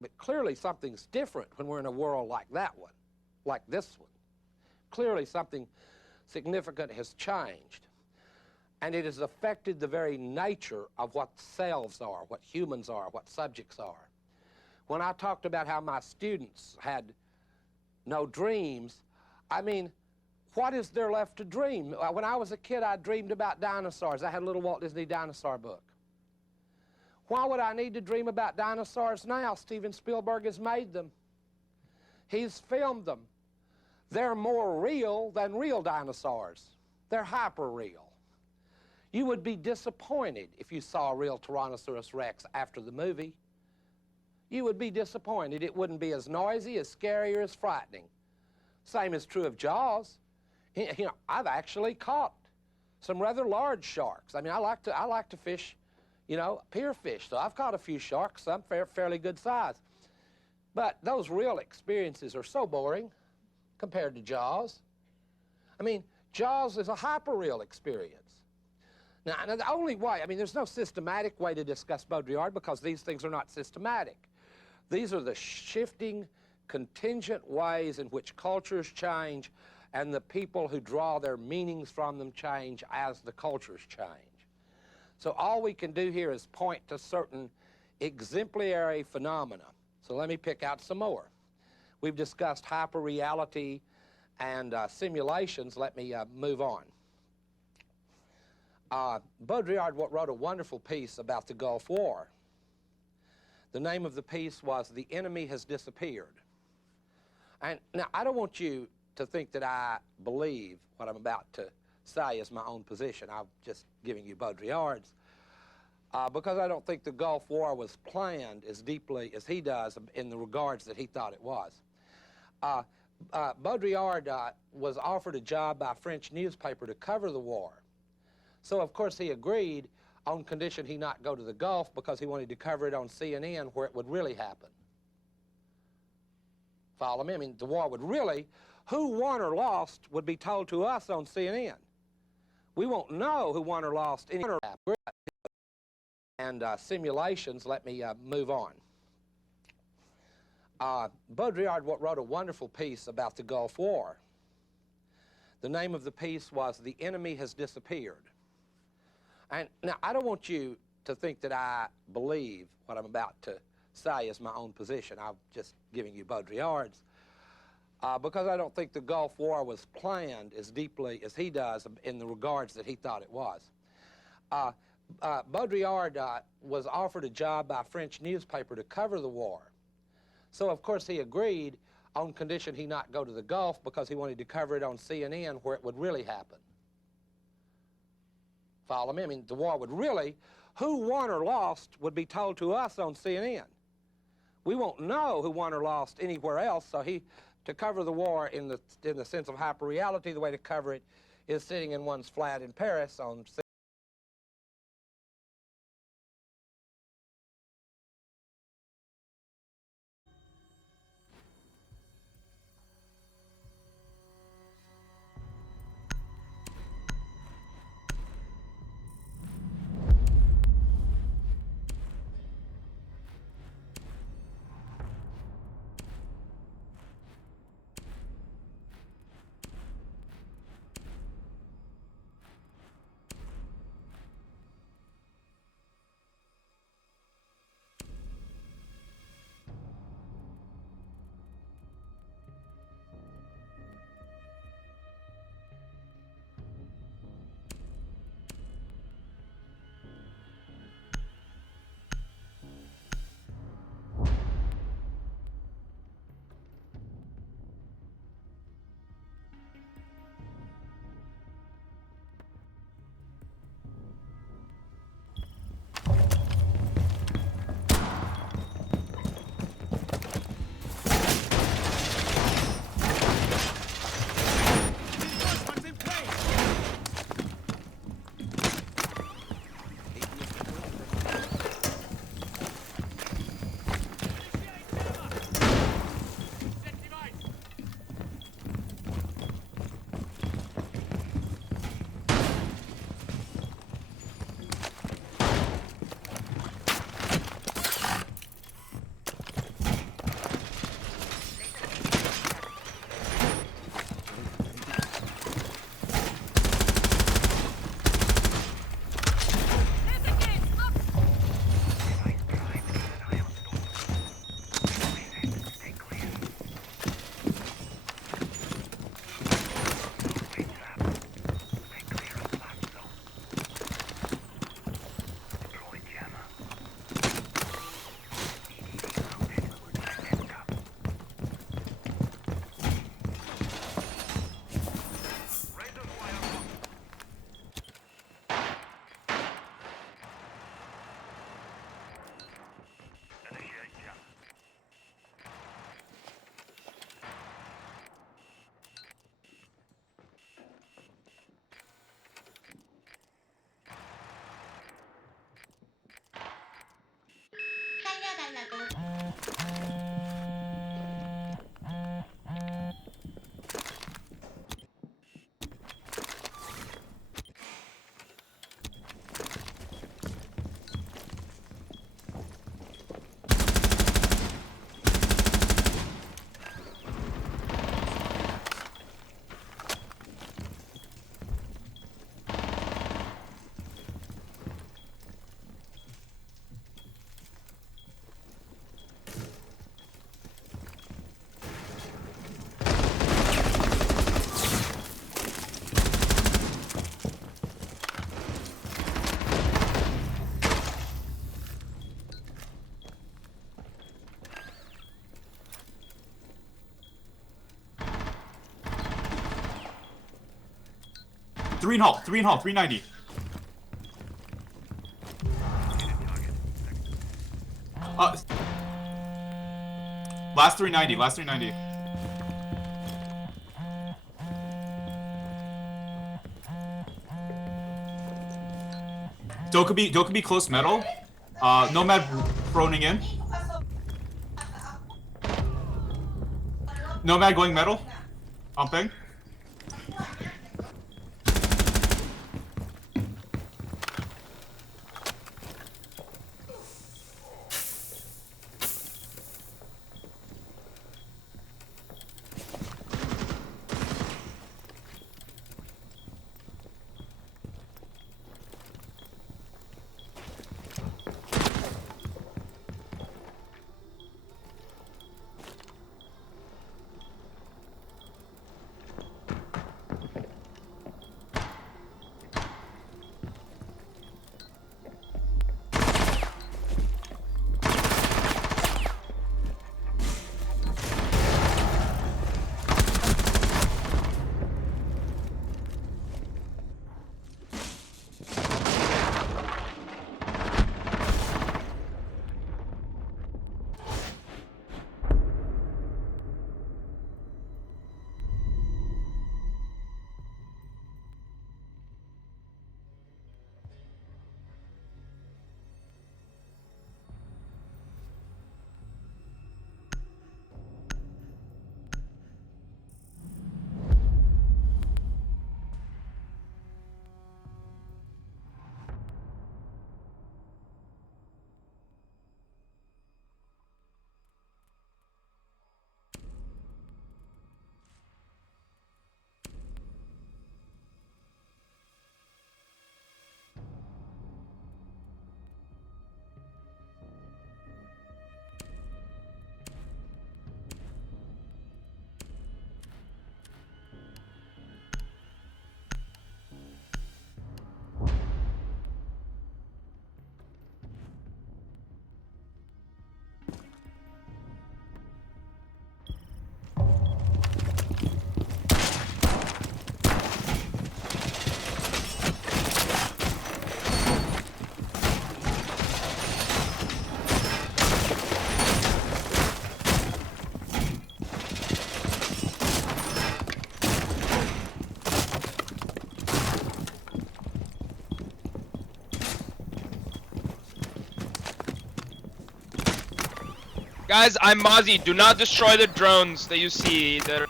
But clearly something's different when we're in a world like that one, like this one. Clearly something significant has changed. And it has affected the very nature of what selves are, what humans are, what subjects are. When I talked about how my students had no dreams, I mean, what is there left to dream? When I was a kid, I dreamed about dinosaurs. I had a little Walt Disney dinosaur book. Why would I need to dream about dinosaurs now? Steven Spielberg has made them. He's filmed them. They're more real than real dinosaurs. They're hyper-real. You would be disappointed if you saw a real Tyrannosaurus Rex after the movie. You would be disappointed. It wouldn't be as noisy, as scary, or as frightening. Same is true of Jaws. You know, I've actually caught some rather large sharks. I mean, I like to fish, you know, pier fish. So I've caught a few sharks, some fairly good size. But those real experiences are so boring compared to Jaws. I mean, Jaws is a hyper-real experience. Now, the only way, I mean, there's no systematic way to discuss Baudrillard because these things are not systematic. These are the shifting, contingent ways in which cultures change and the people who draw their meanings from them change as the cultures change. So all we can do here is point to certain exemplary phenomena. So let me pick out some more. We've discussed hyperreality and simulations. Let me move on. Baudrillard wrote a wonderful piece about the Gulf War. The name of the piece was "The Enemy Has Disappeared." And now, I don't want you to think that I believe what I'm about to say is my own position. I'm just giving you Baudrillard's. Because I don't think the Gulf War was planned as deeply as he does in the regards that he thought it was. Baudrillard was offered a job by a French newspaper to cover the war. So, of course, he agreed on condition he not go to the Gulf because he wanted to cover it on CNN where it would really happen. Follow me? I mean, the war would really, who won or lost would be told to us on CNN. We won't know who won or lost anywhere. And simulations, let me move on. Baudrillard wrote a wonderful piece about the Gulf War. The name of the piece was "The Enemy Has Disappeared." And now, I don't want you to think that I believe what I'm about to say is my own position. I'm just giving you Baudrillard's. Because I don't think the Gulf War was planned as deeply as he does in the regards that he thought it was. Baudrillard was offered a job by a French newspaper to cover the war. So, of course, he agreed on condition he not go to the Gulf because he wanted to cover it on CNN where it would really happen. Follow me? I mean, the war would really, who won or lost would be told to us on CNN. We won't know who won or lost anywhere else, so to cover the war in the sense of hyperreality, the way to cover it is sitting in one's flat in Paris on CNN. 3 in hall, 3 in hall, 390. Last 390, last 390. Don't could be close metal. Nomad proning in. Nomad going metal. Pumping. Guys, I'm Mozzie. Do not destroy the drones that you see. That are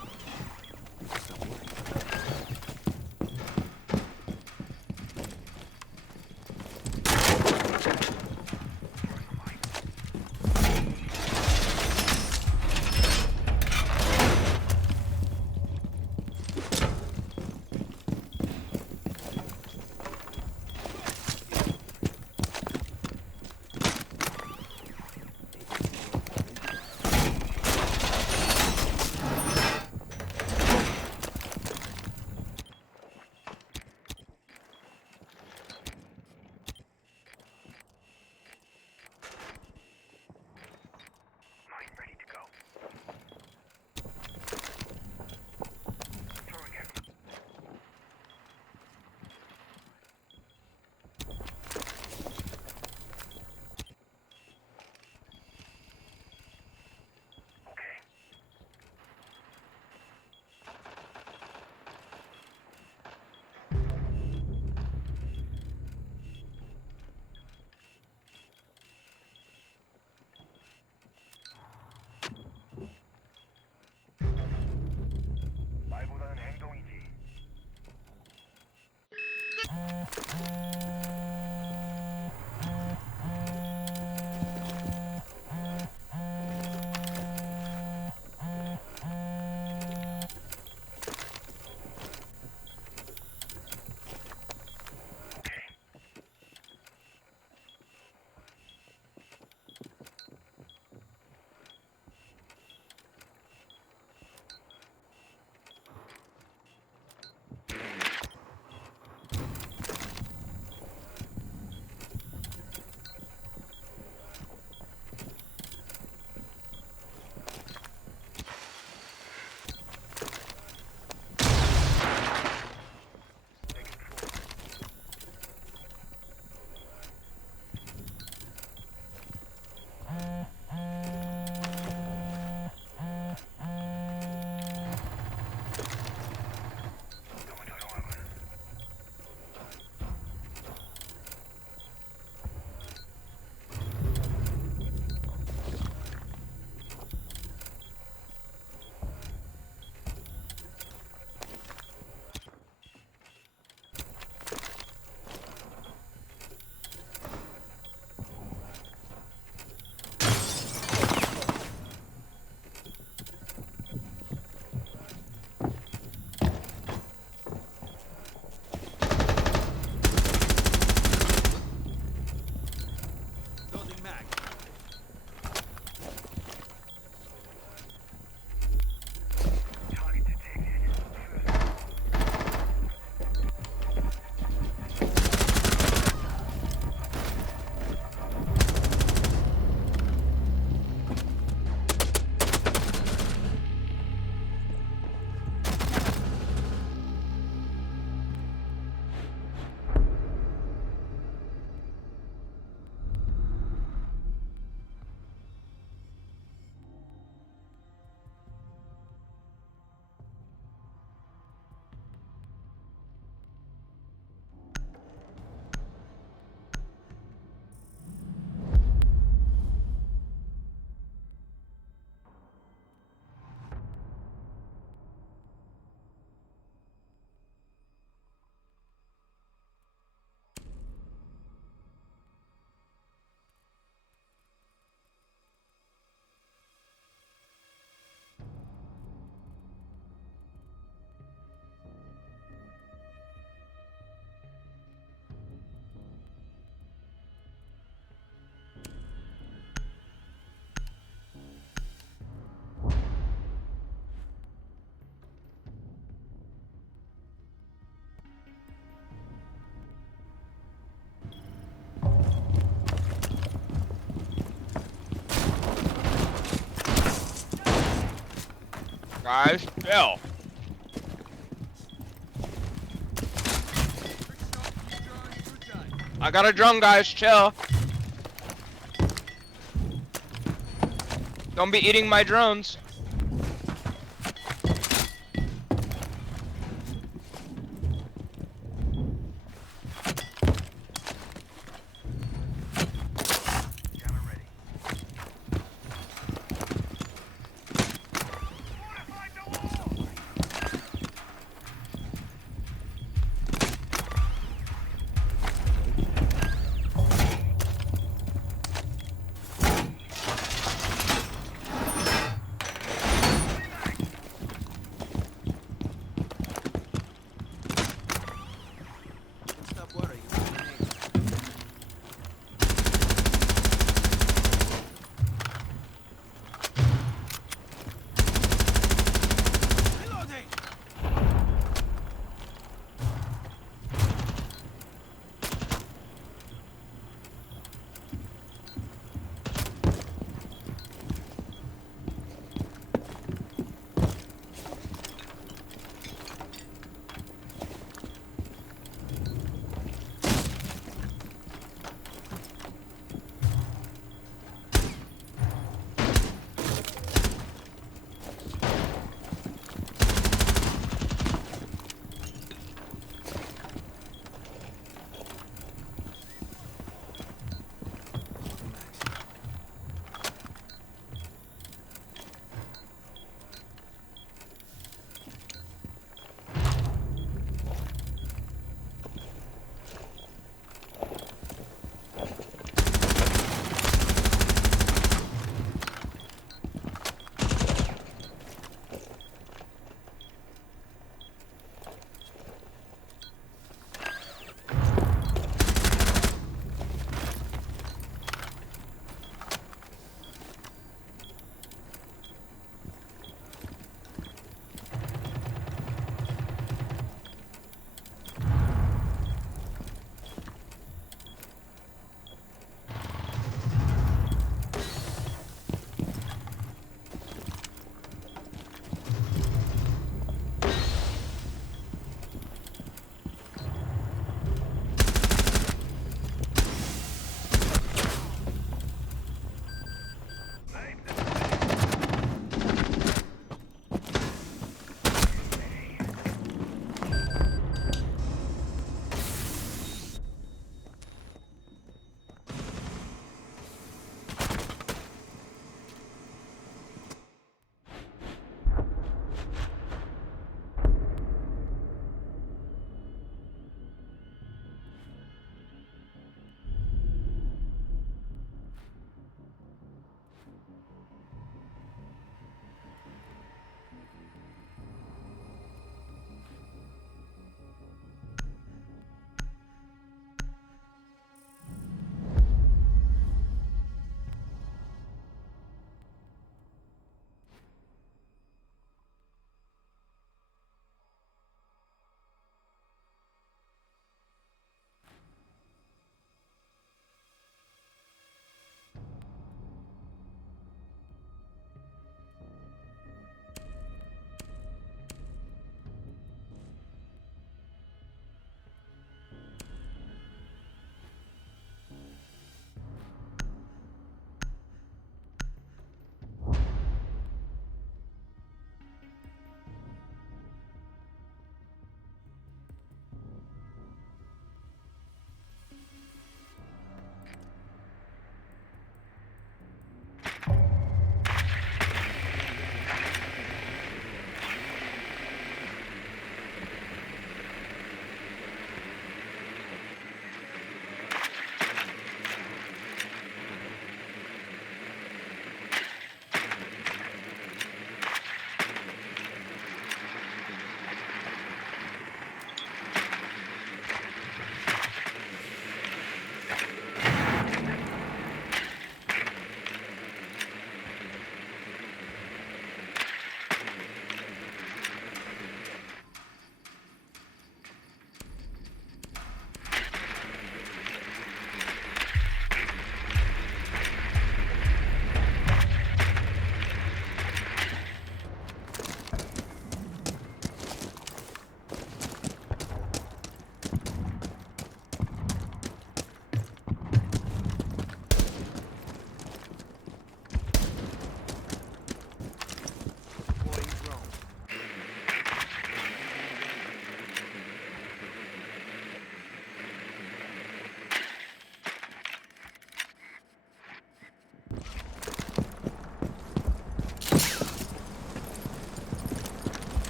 말보다는 행동이지. Guys, chill. I got a drone, guys. Chill. Don't be eating my drones.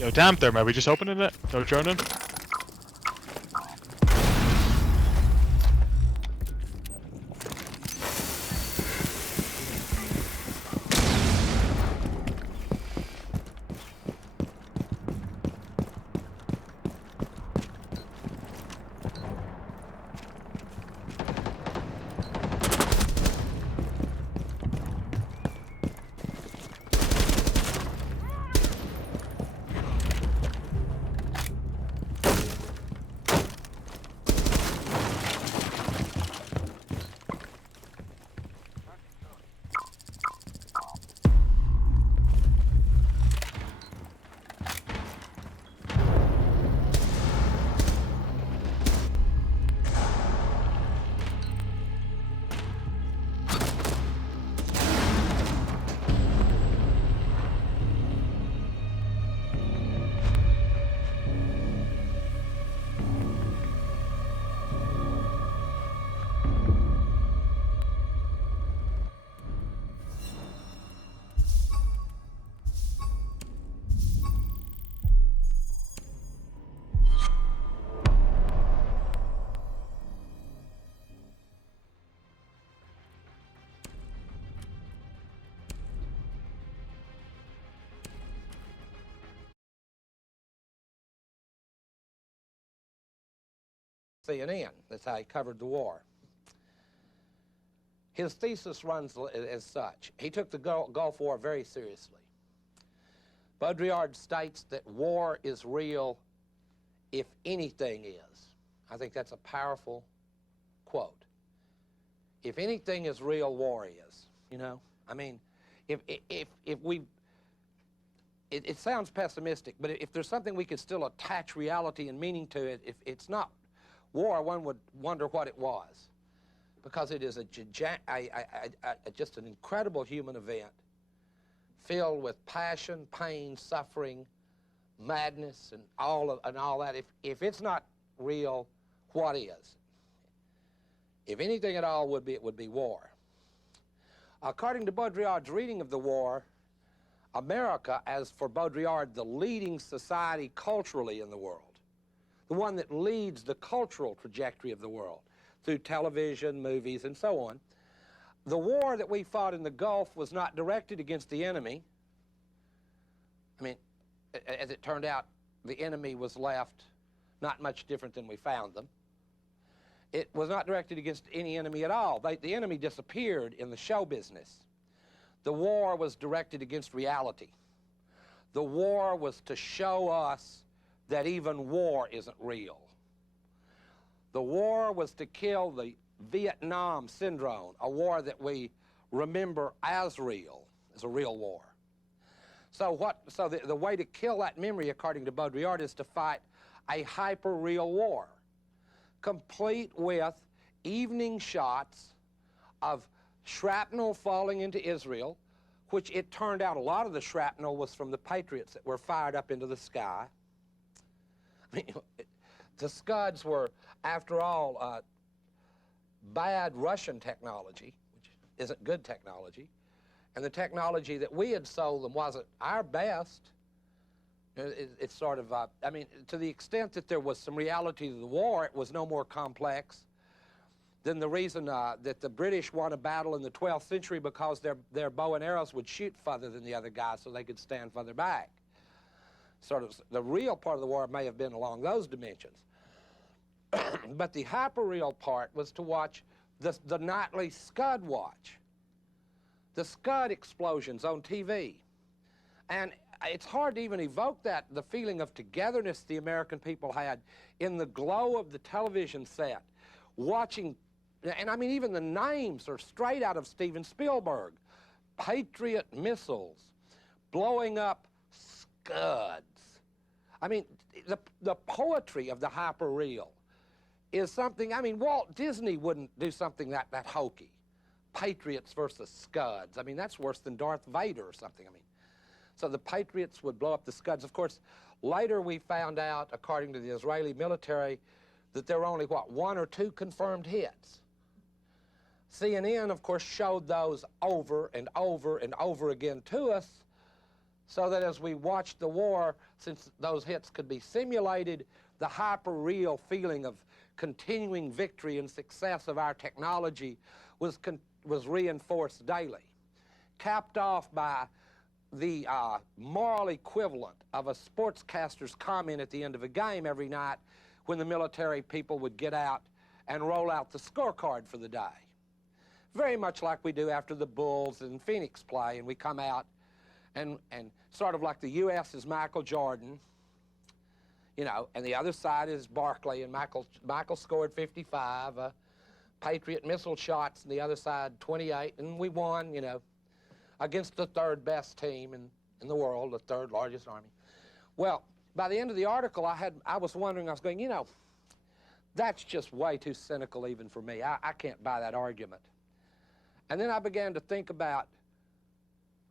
Yo, damn there, man. We just opening it? No droning? CNN. That's how he covered the war. His thesis runs as such. He took the Gulf War very seriously. Baudrillard states that war is real if anything is. I think that's a powerful quote. If anything is real, war is. You know, I mean, if we, it sounds pessimistic, but if there's something we could still attach reality and meaning to it, if it's not war, one would wonder what it was, because it is just an incredible human event filled with passion, pain, suffering, madness, and all that. If it's not real, what is? If anything at all would be, it would be war. According to Baudrillard's reading of the war, America, as for Baudrillard, the leading society culturally in the world, the one that leads the cultural trajectory of the world through television, movies, and so on. The war that we fought in the Gulf was not directed against the enemy. I mean, as it turned out, the enemy was left not much different than we found them. It was not directed against any enemy at all. The enemy disappeared in the show business. The war was directed against reality. The war was to show us that even war isn't real. The war was to kill the Vietnam syndrome, a war that we remember as real, as a real war. So the way to kill that memory, according to Baudrillard, is to fight a hyper-real war, complete with evening shots of shrapnel falling into Israel, which it turned out a lot of the shrapnel was from the Patriots that were fired up into the sky. I mean, the Scuds were, after all, bad Russian technology, which isn't good technology, and the technology that we had sold them wasn't our best. It's sort of, I mean, to the extent that there was some reality to the war, it was no more complex than the reason that the British won a battle in the 12th century because their bow and arrows would shoot further than the other guys so they could stand further back. Sort of, the real part of the war may have been along those dimensions. But the hyper-real part was to watch the nightly Scud watch, the Scud explosions on TV. And it's hard to even evoke the feeling of togetherness the American people had in the glow of the television set, watching, and I mean, even the names are straight out of Steven Spielberg. Patriot missiles, blowing up Scuds. I mean, the poetry of the hyper-real is something, I mean, Walt Disney wouldn't do something that hokey. Patriots versus Scuds. I mean, that's worse than Darth Vader or something. I mean, so the Patriots would blow up the Scuds. Of course, later we found out, according to the Israeli military, that there were only, what, 1 or 2 confirmed hits. CNN, of course, showed those over and over and over again to us, so that as we watched the war, since those hits could be simulated, the hyper-real feeling of continuing victory and success of our technology was reinforced daily, capped off by the moral equivalent of a sportscaster's comment at the end of a game every night when the military people would get out and roll out the scorecard for the day. Very much like we do after the Bulls and Phoenix play, and we come out and sort of like the U.S. is Michael Jordan, you know, and the other side is Barkley, and Michael scored 55, Patriot missile shots, and the other side 28, and we won, you know, against the third best team in the world, the third largest army. Well, by the end of the article, I was wondering, I was going, you know, that's just way too cynical even for me. I can't buy that argument. And then I began to think about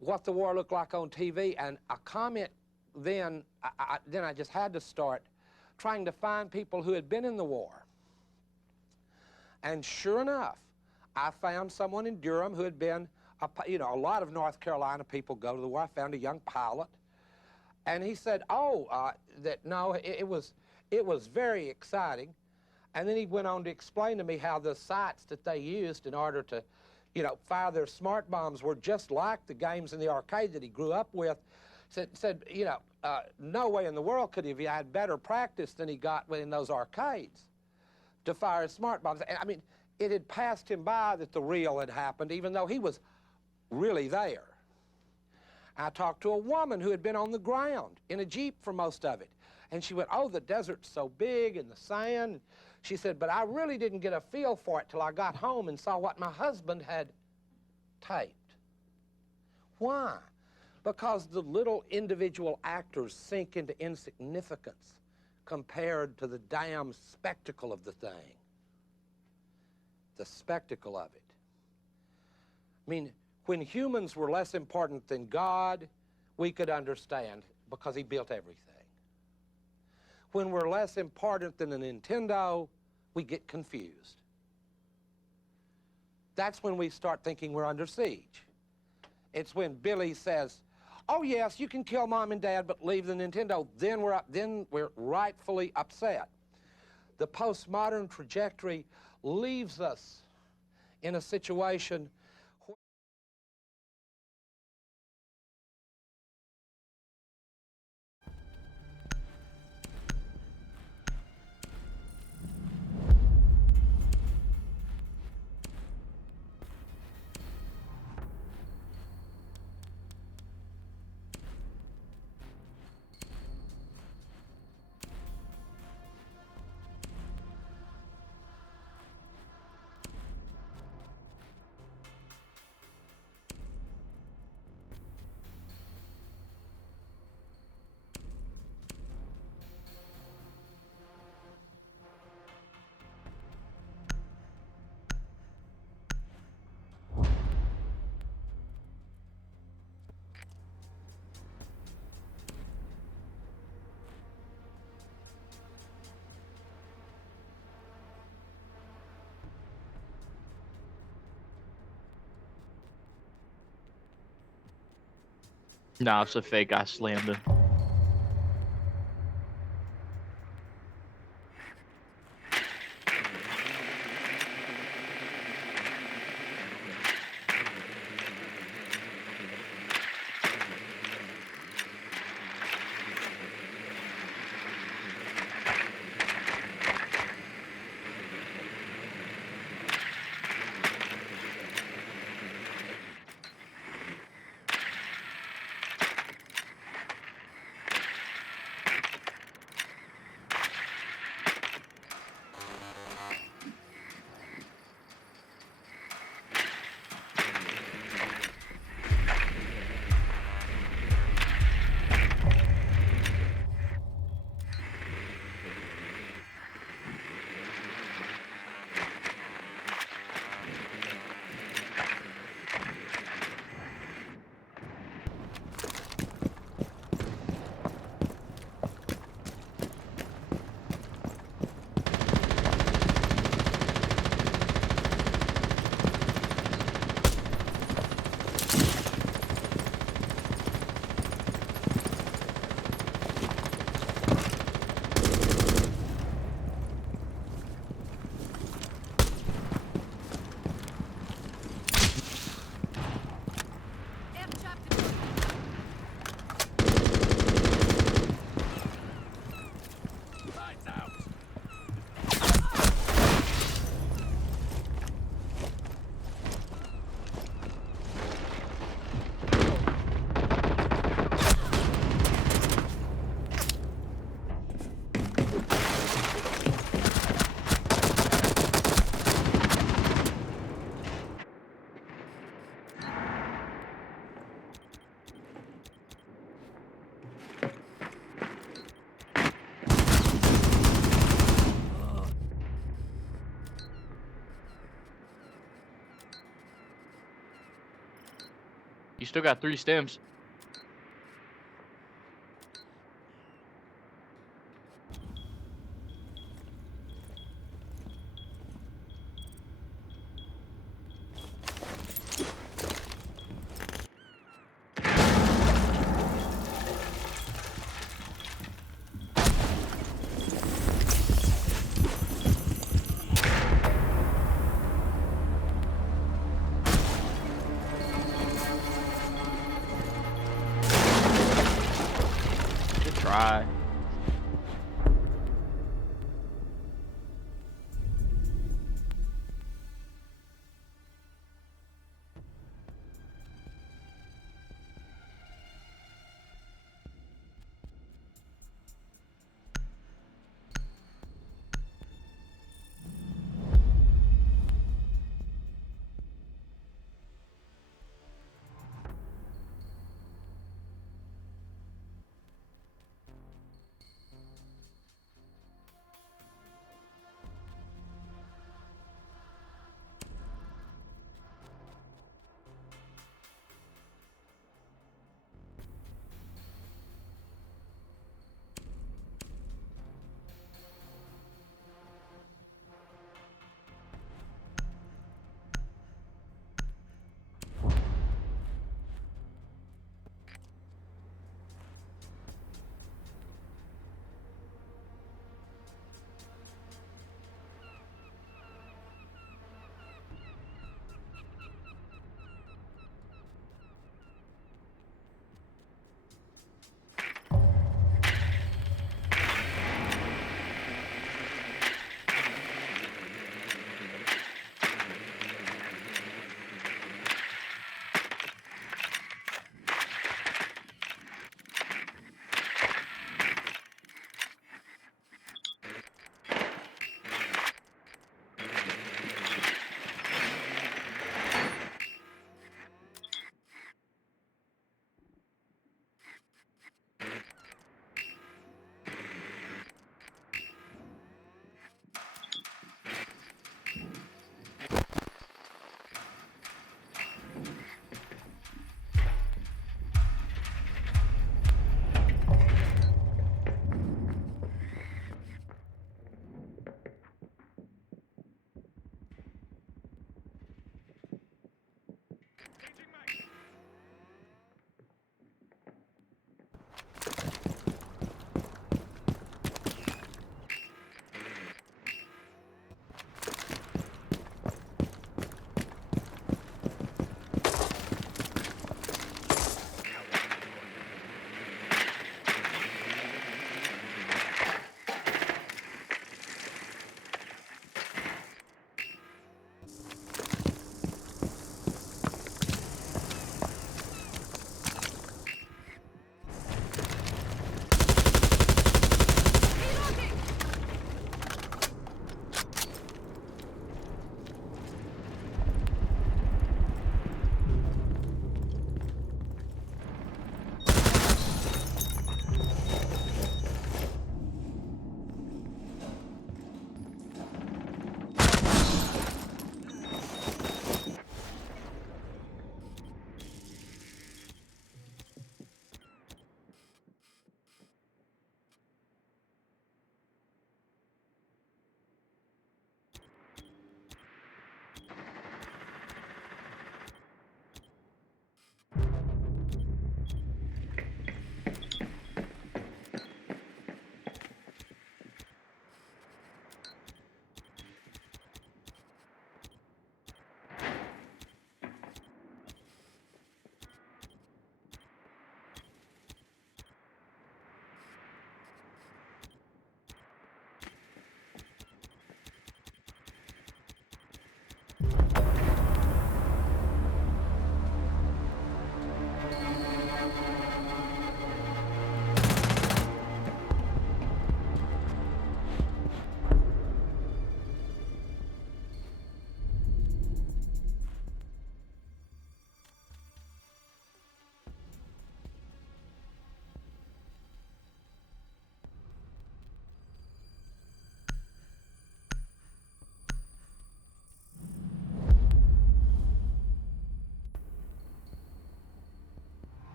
what the war looked like on TV, and a comment then I just had to start trying to find people who had been in the war. And sure enough, I found someone in Durham who had been, you know, a lot of North Carolina people go to the war. I found a young pilot, and he said, it was very exciting. And then he went on to explain to me how the sights that they used in order to, you know, fire their smart bombs were just like the games in the arcade that he grew up with. Said you know, no way in the world could he have had better practice than he got in those arcades to fire his smart bombs. And I mean, it had passed him by that the real had happened, even though he was really there. I talked to a woman who had been on the ground in a Jeep for most of it. And she went, oh, the desert's so big and the sand. She said, but I really didn't get a feel for it till I got home and saw what my husband had taped. Why? Because the little individual actors sink into insignificance compared to the damn spectacle of the thing. The spectacle of it. I mean, when humans were less important than God, we could understand because he built everything. When we're less important than a Nintendo, we get confused. That's when we start thinking we're under siege. It's when Billy says, oh yes, you can kill Mom and Dad, but leave the Nintendo. Then we're rightfully upset. The postmodern trajectory leaves us in a situation Nah, it's a fake. I slammed it. still got 3 stems.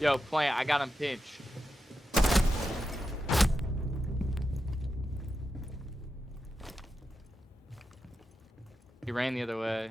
Yo, Plant, I got him pinched. He ran the other way.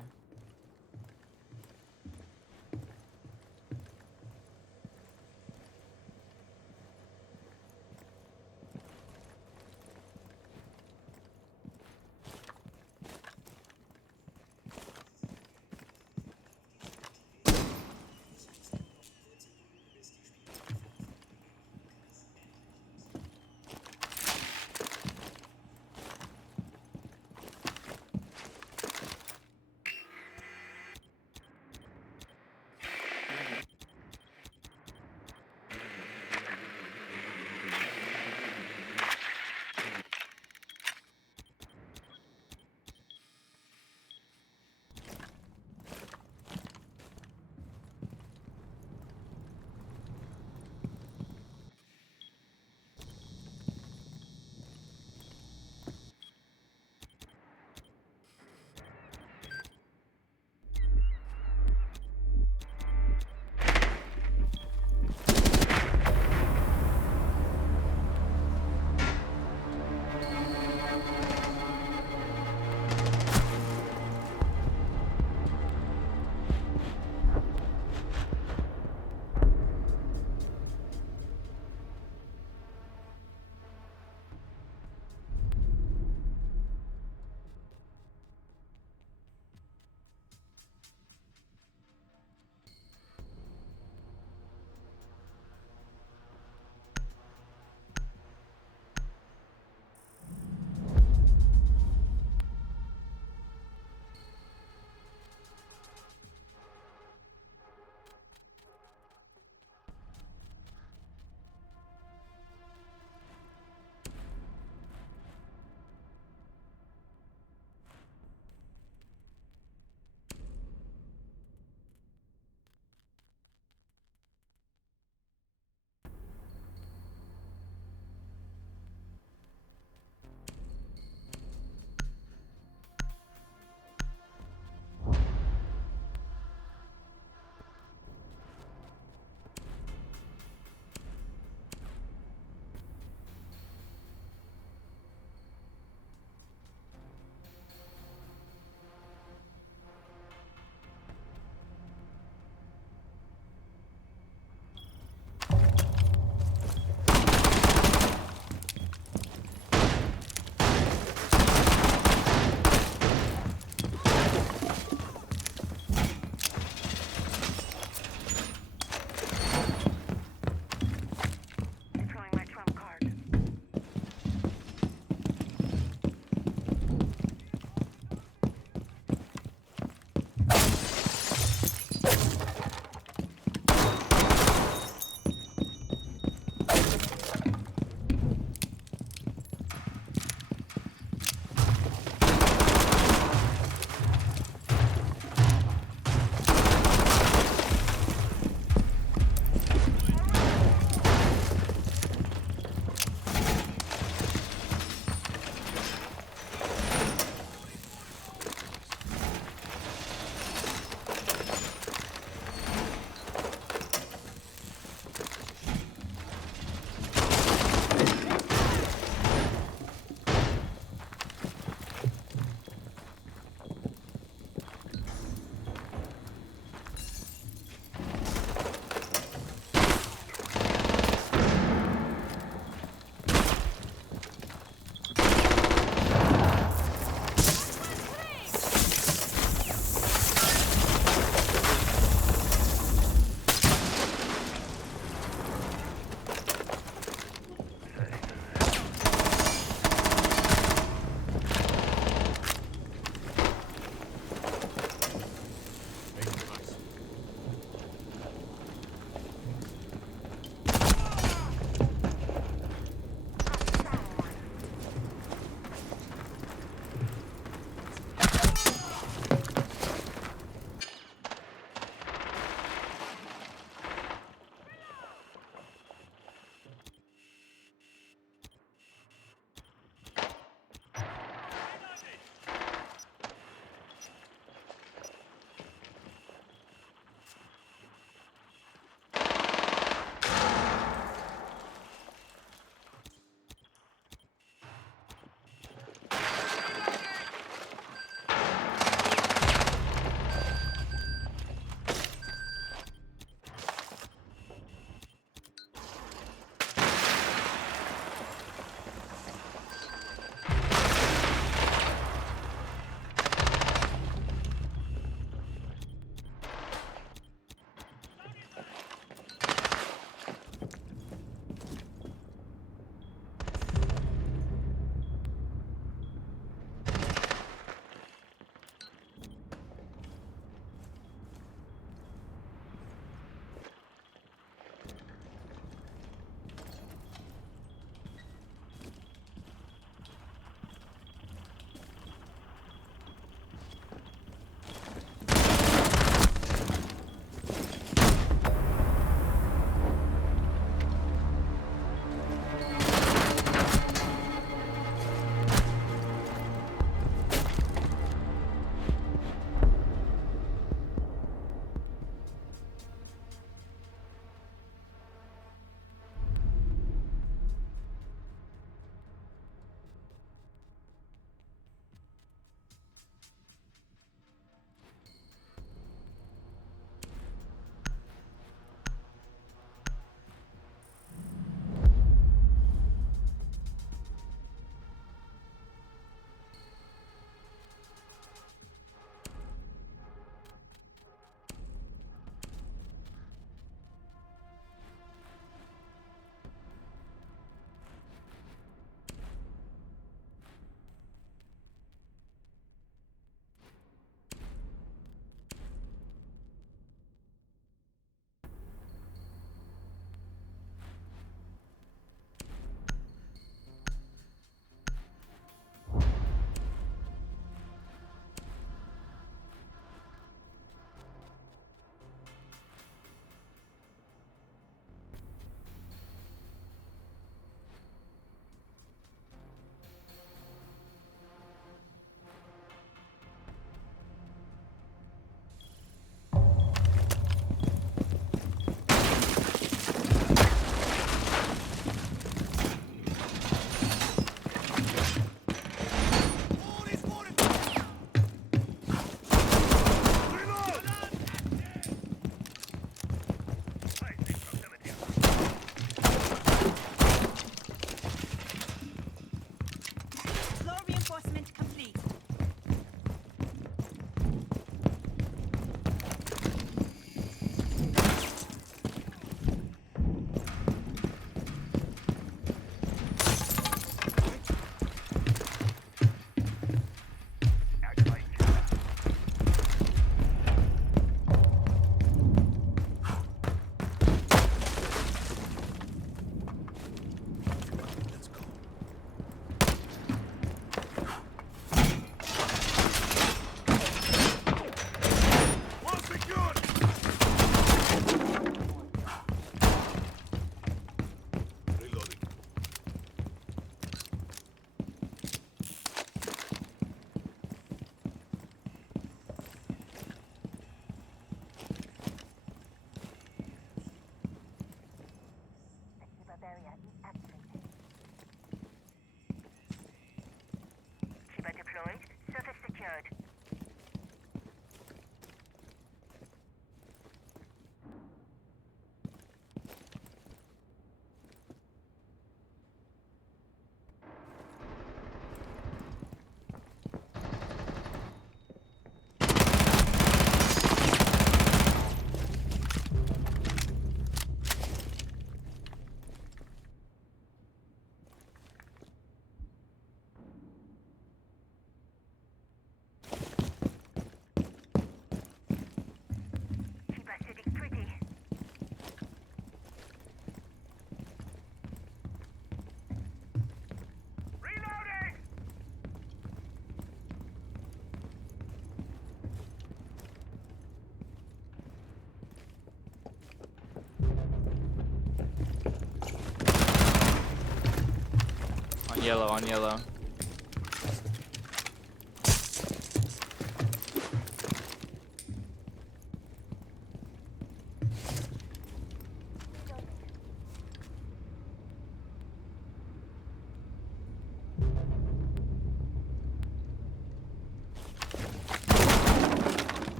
yellow, on yellow.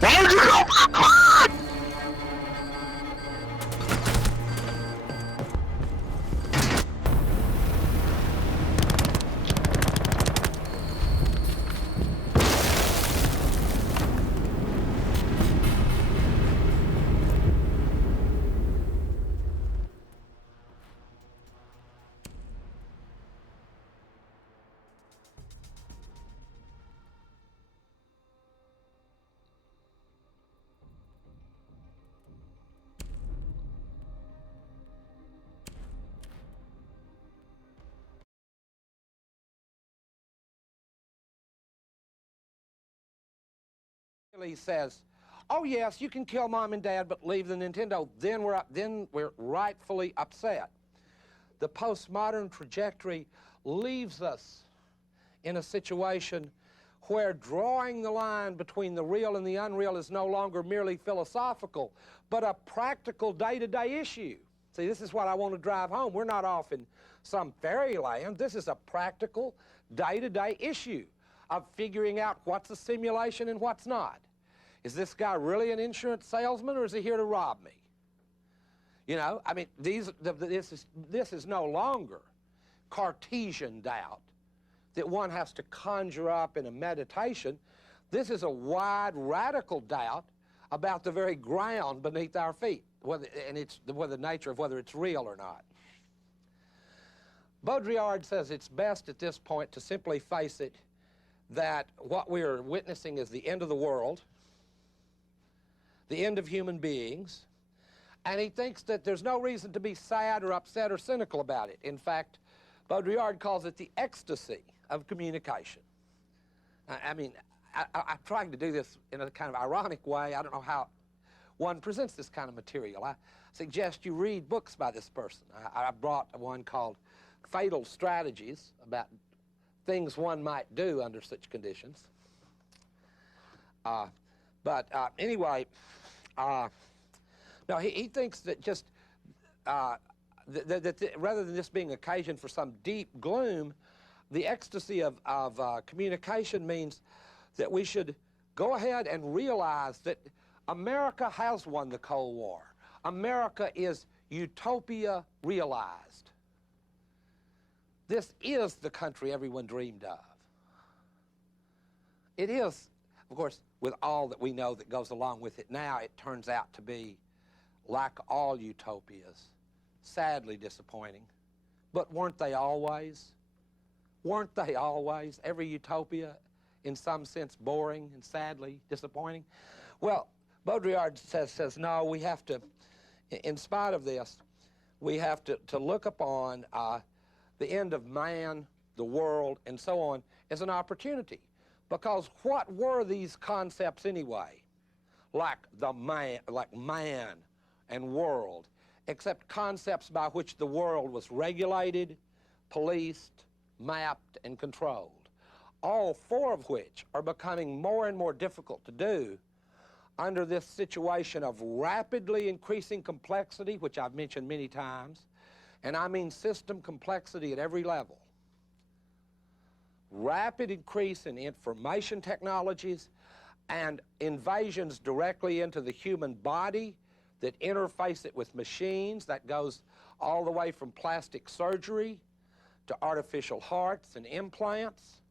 Why would you go back? He says, "Oh yes, you can kill mom and dad, but leave the Nintendo." Then we're rightfully upset. The postmodern trajectory leaves us in a situation where drawing the line between the real and the unreal is no longer merely philosophical, but a practical day-to-day issue. See, this is what I want to drive home. We're not off in some fairyland. This is a practical day-to-day issue of figuring out what's a simulation and what's not. Is this guy really an insurance salesman, or is he here to rob me? You know, I mean, this is no longer Cartesian doubt that one has to conjure up in a meditation. This is a wide, radical doubt about the very ground beneath our feet, the nature of whether it's real or not. Baudrillard says it's best at this point to simply face it that what we are witnessing is the end of the world, the end of human beings, and he thinks that there's no reason to be sad or upset or cynical about it. In fact, Baudrillard calls it the ecstasy of communication. I mean, I'm trying to do this in a kind of ironic way. I don't know how one presents this kind of material. I suggest you read books by this person. I brought one called Fatal Strategies, about things one might do under such conditions. Anyway, no, he thinks that just rather than this being occasion for some deep gloom, the ecstasy of communication means that we should go ahead and realize that America has won the Cold War. America is utopia realized. This is the country everyone dreamed of. It is, of course, with all that we know that goes along with it now, it turns out to be, like all utopias, sadly disappointing. But weren't they always? Weren't they always? Every utopia, in some sense, boring and sadly disappointing? Well, Baudrillard says no, we have to, in spite of this, we have to look upon the end of man, the world, and so on as an opportunity. Because what were these concepts anyway? Like man and world, except concepts by which the world was regulated, policed, mapped, and controlled. All four of which are becoming more and more difficult to do under this situation of rapidly increasing complexity, which I've mentioned many times, and I mean system complexity at every level. Rapid increase in information technologies and invasions directly into the human body that interface it with machines. That goes all the way from plastic surgery to artificial hearts and implants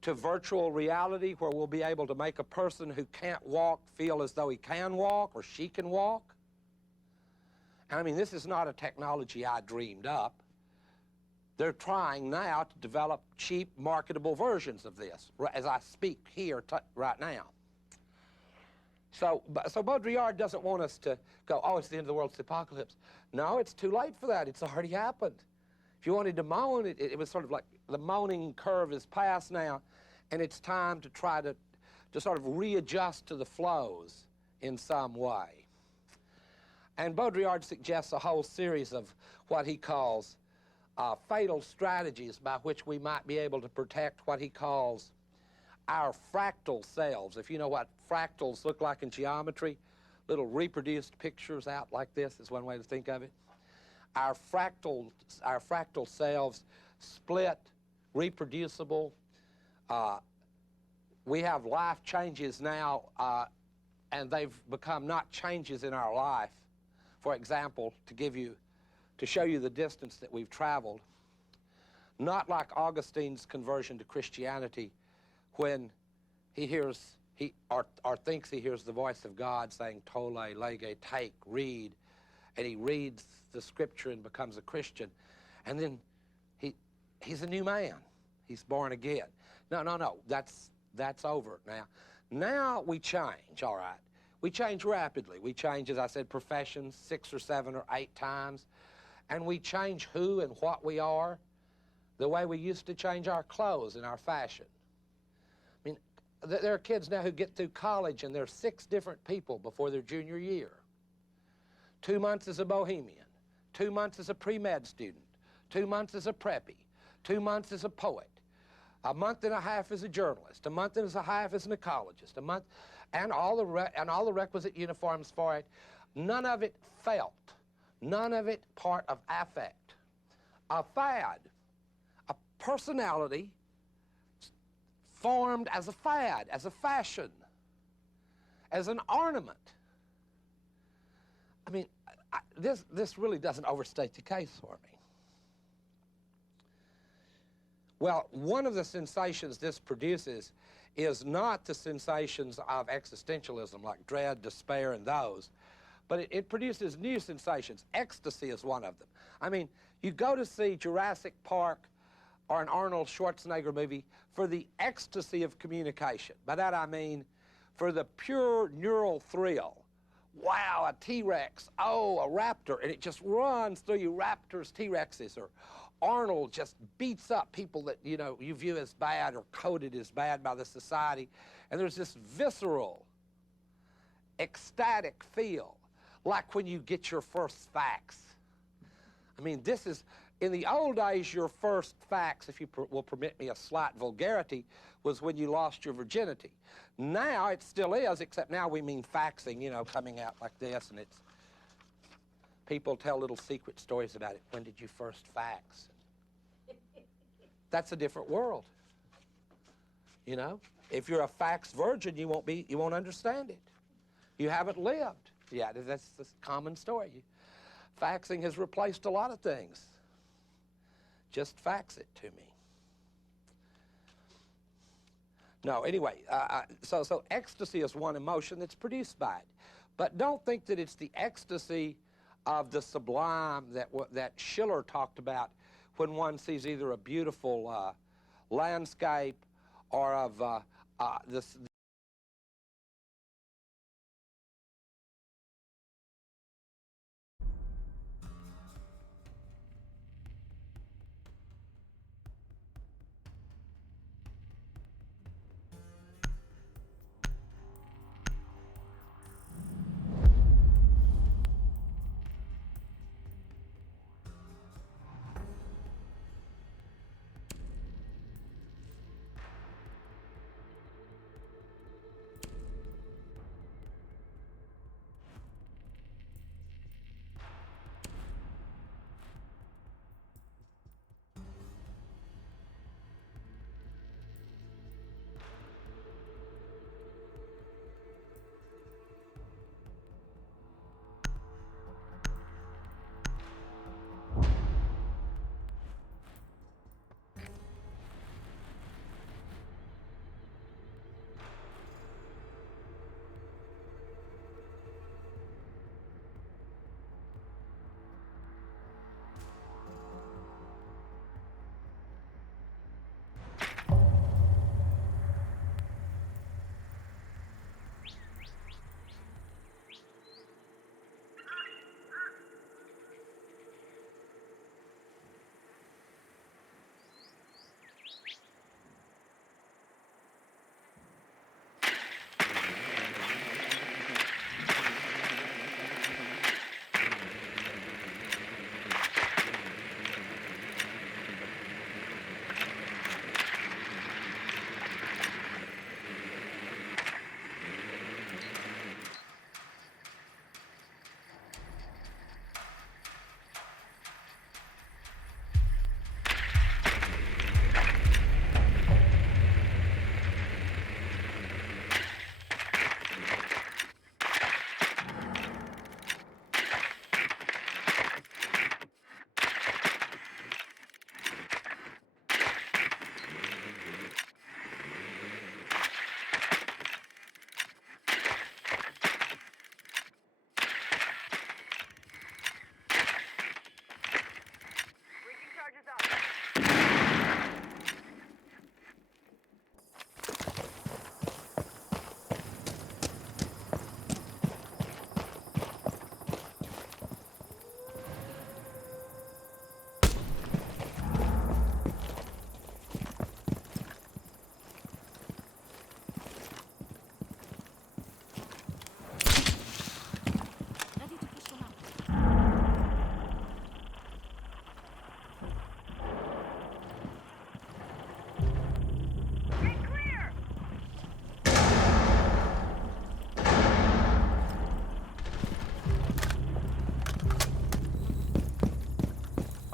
to virtual reality, where we'll be able to make a person who can't walk feel as though he can walk or she can walk. And I mean, this is not a technology I dreamed up. They're trying now to develop cheap, marketable versions of this, as I speak here right now. So Baudrillard doesn't want us to go, oh, it's the end of the world, it's the apocalypse. No, it's too late for that. It's already happened. If you wanted to moan, it was sort of like the moaning curve is past now, and it's time to try to sort of readjust to the flows in some way. And Baudrillard suggests a whole series of what he calls fatal strategies by which we might be able to protect what he calls our fractal selves. If you know what fractals look like in geometry, little reproduced pictures out like this is one way to think of it. Our fractal selves, split, reproducible. We have life changes now, and they've become not changes in our life. For example, to show you the distance that we've traveled, not like Augustine's conversion to Christianity, when he hears, or thinks he hears the voice of God saying, tole, lege, take, read, and he reads the scripture and becomes a Christian, and then he's a new man. He's born again. No, that's over now. Now we change, all right. We change rapidly. We change, as I said, professions 6 or 7 or 8 times, and we change who and what we are the way we used to change our clothes and our fashion. I mean, there are kids now who get through college and they're 6 different people before their junior year. 2 months as a bohemian, 2 months as a pre-med student, 2 months as a preppy, 2 months as a poet, a month and a half as a journalist, a month and a half as an ecologist, a month, and all the requisite uniforms for it. None of it felt, none of it part of affect. A fad, a personality formed as a fad, as a fashion, as an ornament. I mean, this really doesn't overstate the case for me. Well, one of the sensations this produces is not the sensations of existentialism like dread, despair, and those, but it produces new sensations. Ecstasy is one of them. I mean, you go to see Jurassic Park or an Arnold Schwarzenegger movie for the ecstasy of communication. By that I mean for the pure neural thrill. Wow, a T-Rex, oh, a raptor, and it just runs through you, raptors, T-Rexes, or Arnold just beats up people that, you know, you view as bad or coded as bad by the society. And there's this visceral, ecstatic feel, like when you get your first fax. I mean, this is, in the old days, your first fax, if you will permit me a slight vulgarity, was when you lost your virginity. Now, it still is, except now we mean faxing, you know, coming out like this, and it's, people tell little secret stories about it. When did you first fax? That's a different world. You know, if you're a fax virgin, you won't understand it. You haven't lived. Yeah, that's the common story. Faxing has replaced a lot of things. Just fax it to me. No, anyway, so ecstasy is one emotion that's produced by it. But don't think that it's the ecstasy of the sublime that Schiller talked about when one sees either a beautiful landscape or of this.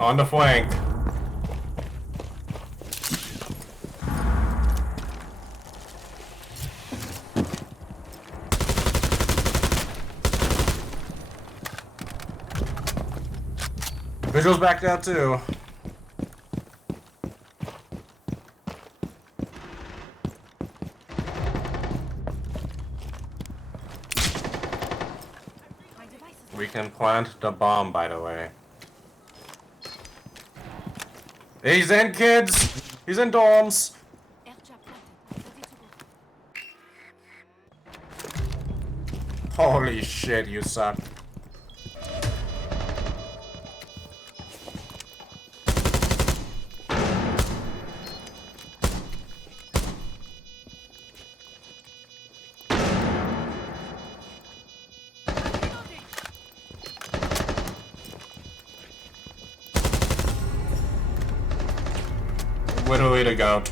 On the flank. Vigil's back down too. We can plant the bomb, by the way. He's in, kids! He's in dorms! Holy shit, you suck. Way to go.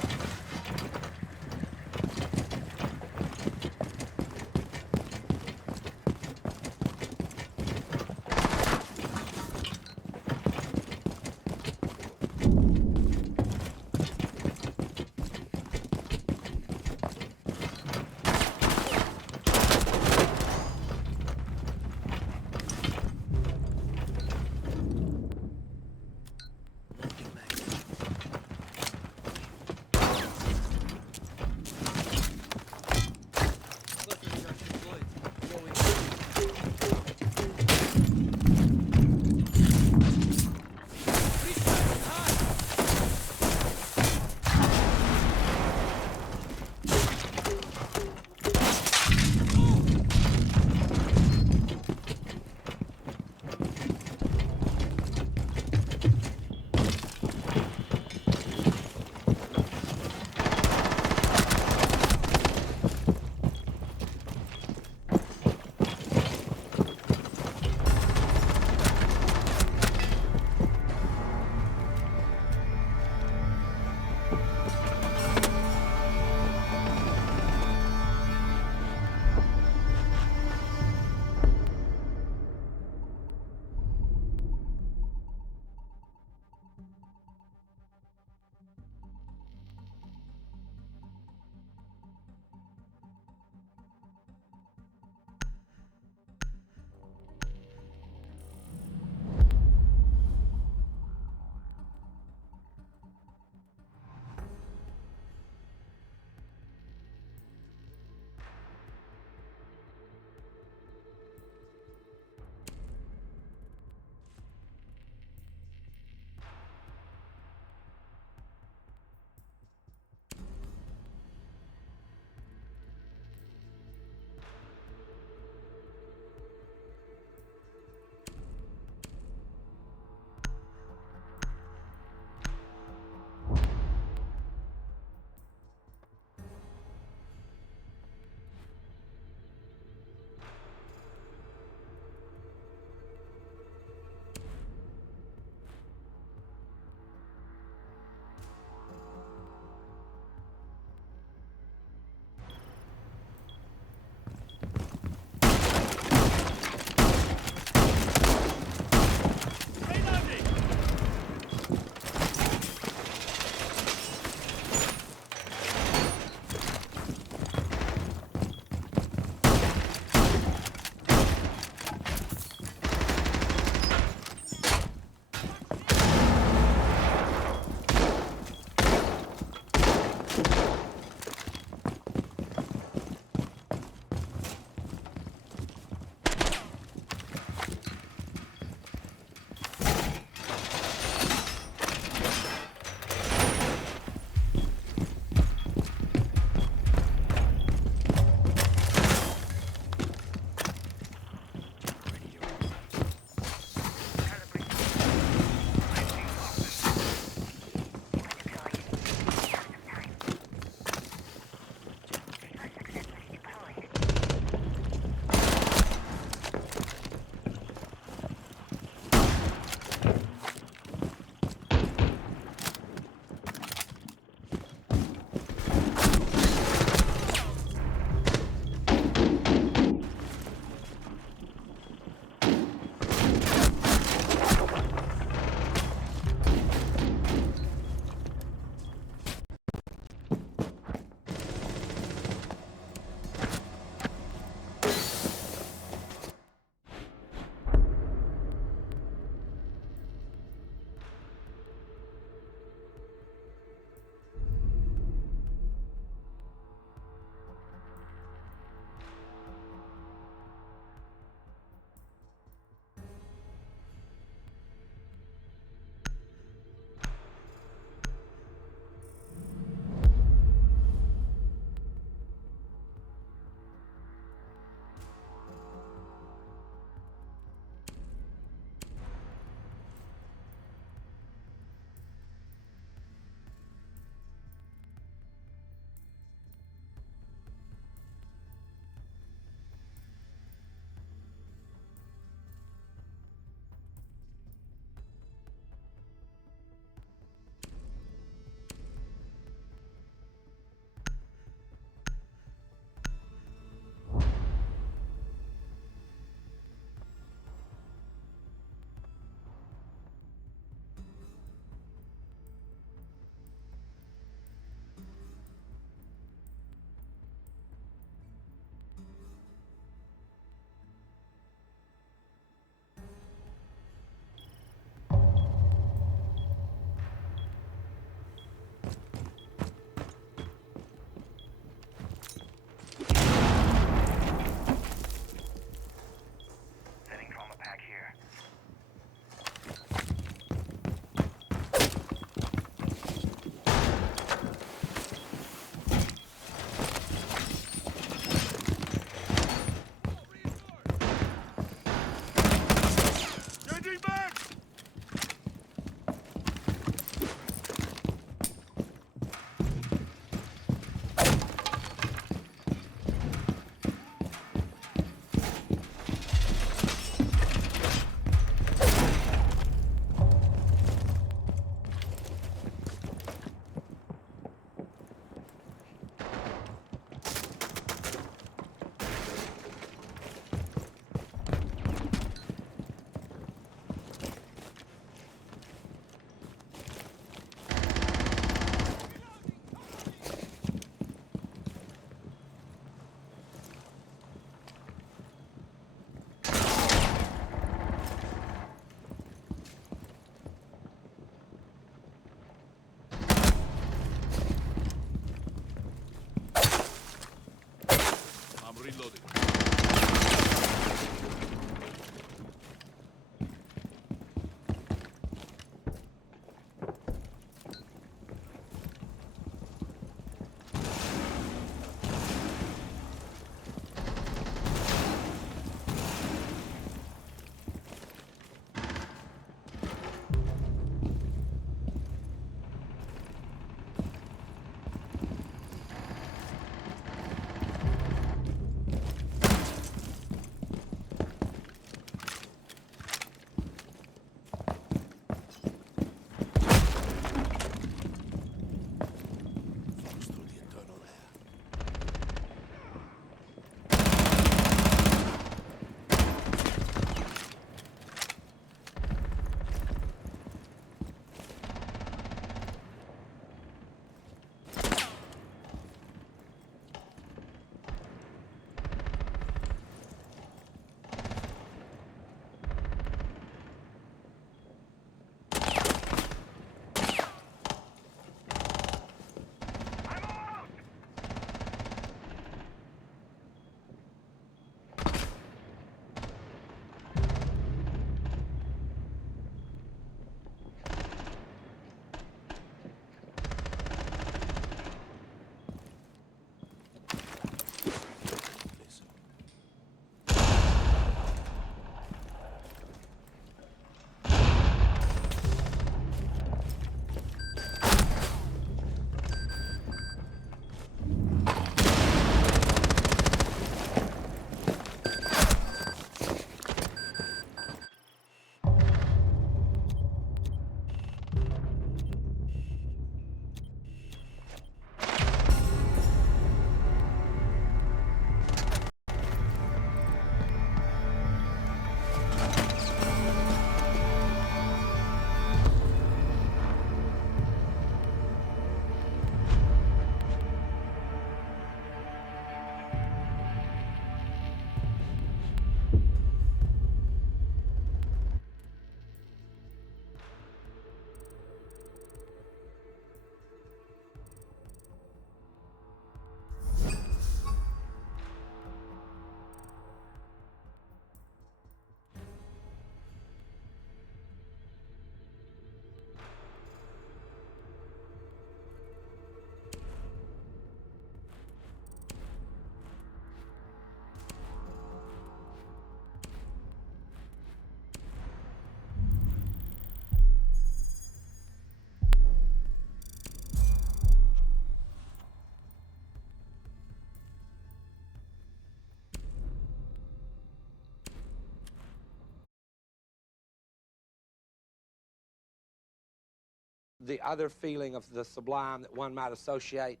The other feeling of the sublime that one might associate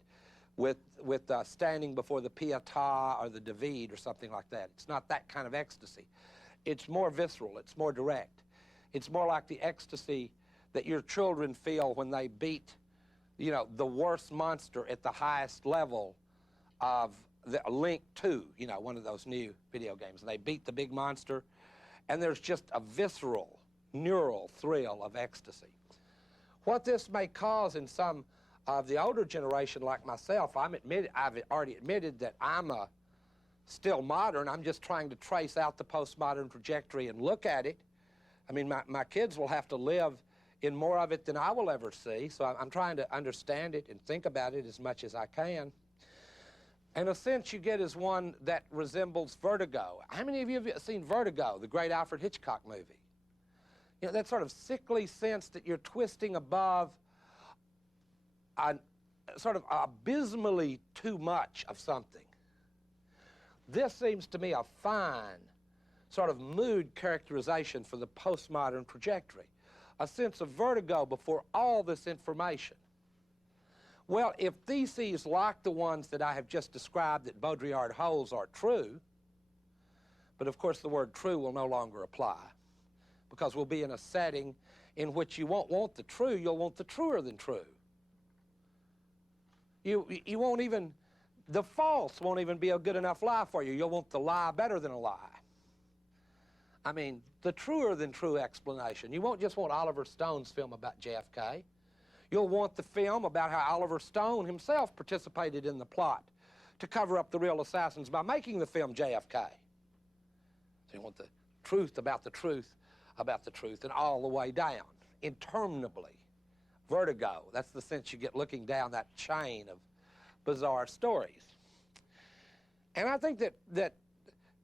with standing before the Pietà or the David or something like that. It's not that kind of ecstasy. It's more visceral. It's more direct. It's more like the ecstasy that your children feel when they beat, you know, the worst monster at the highest level of the Link 2, you know, one of those new video games. And they beat the big monster, and there's just a visceral, neural thrill of ecstasy. What this may cause in some of the older generation like myself, I've already admitted that I'm still modern. I'm just trying to trace out the postmodern trajectory and look at it. I mean, my kids will have to live in more of it than I will ever see, so I'm trying to understand it and think about it as much as I can. And a sense you get is one that resembles Vertigo. How many of you have seen Vertigo, the great Alfred Hitchcock movie? You know, that sort of sickly sense that you're twisting above a sort of abysmally too much of something. This seems to me a fine sort of mood characterization for the postmodern trajectory. A sense of vertigo before all this information. Well, if theses like the ones that I have just described that Baudrillard holds are true, but of course the word true will no longer apply, because we'll be in a setting in which you won't want the true, you'll want the truer than true. You won't even, the false won't even be a good enough lie for you. You'll want the lie better than a lie. I mean, the truer than true explanation. You won't just want Oliver Stone's film about JFK. You'll want the film about how Oliver Stone himself participated in the plot to cover up the real assassins by making the film JFK. They want the truth about the truth about the truth and all the way down, interminably. Vertigo, that's the sense you get looking down that chain of bizarre stories. And I think that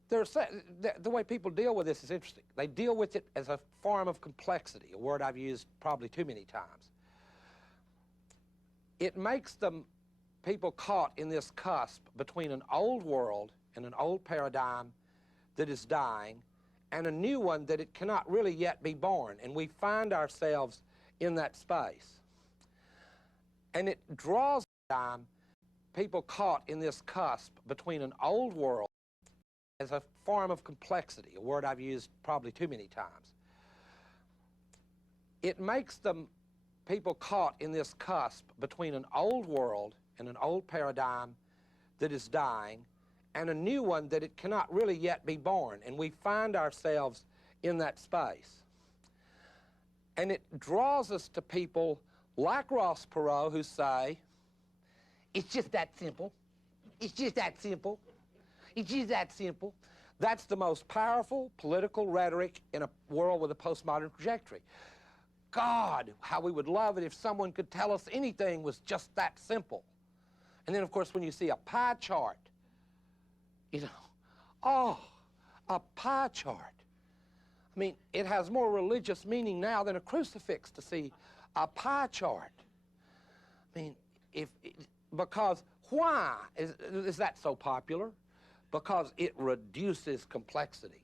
the way people deal with this is interesting. They deal with it as a form of complexity, a word I've used probably too many times. It makes them people caught in this cusp between an old world and an old paradigm that is dying and a new one that it cannot really yet be born. And we find ourselves in that space. And it draws people caught in this cusp between an old world as a form of complexity, a word I've used probably too many times. It makes them people caught in this cusp between an old world and an old paradigm that is dying and a new one that it cannot really yet be born. And we find ourselves in that space. And it draws us to people like Ross Perot who say, it's just that simple. It's just that simple. It's just that simple. That's the most powerful political rhetoric in a world with a postmodern trajectory. God, how we would love it if someone could tell us anything was just that simple. And then, of course, when you see a pie chart, you know, oh, a pie chart. I mean, it has more religious meaning now than a crucifix to see a pie chart. I mean, because why is that so popular? Because it reduces complexity.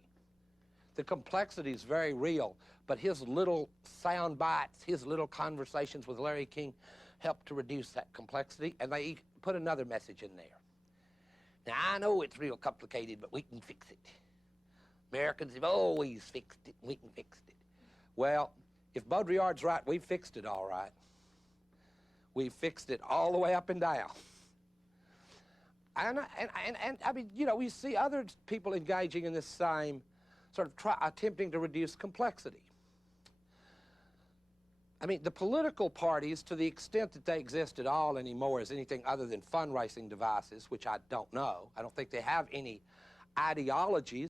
The complexity is very real, but his little sound bites, his little conversations with Larry King help to reduce that complexity, and they put another message in there. Now, I know it's real complicated, but we can fix it. Americans have always fixed it, we can fix it. Well, if Baudrillard's right, we've fixed it all right. We've fixed it all the way up and down. And I mean, you know, we see other people engaging in this same sort of attempting to reduce complexity. I mean, the political parties, to the extent that they exist at all anymore, as anything other than fundraising devices, which I don't know. I don't think they have any ideologies.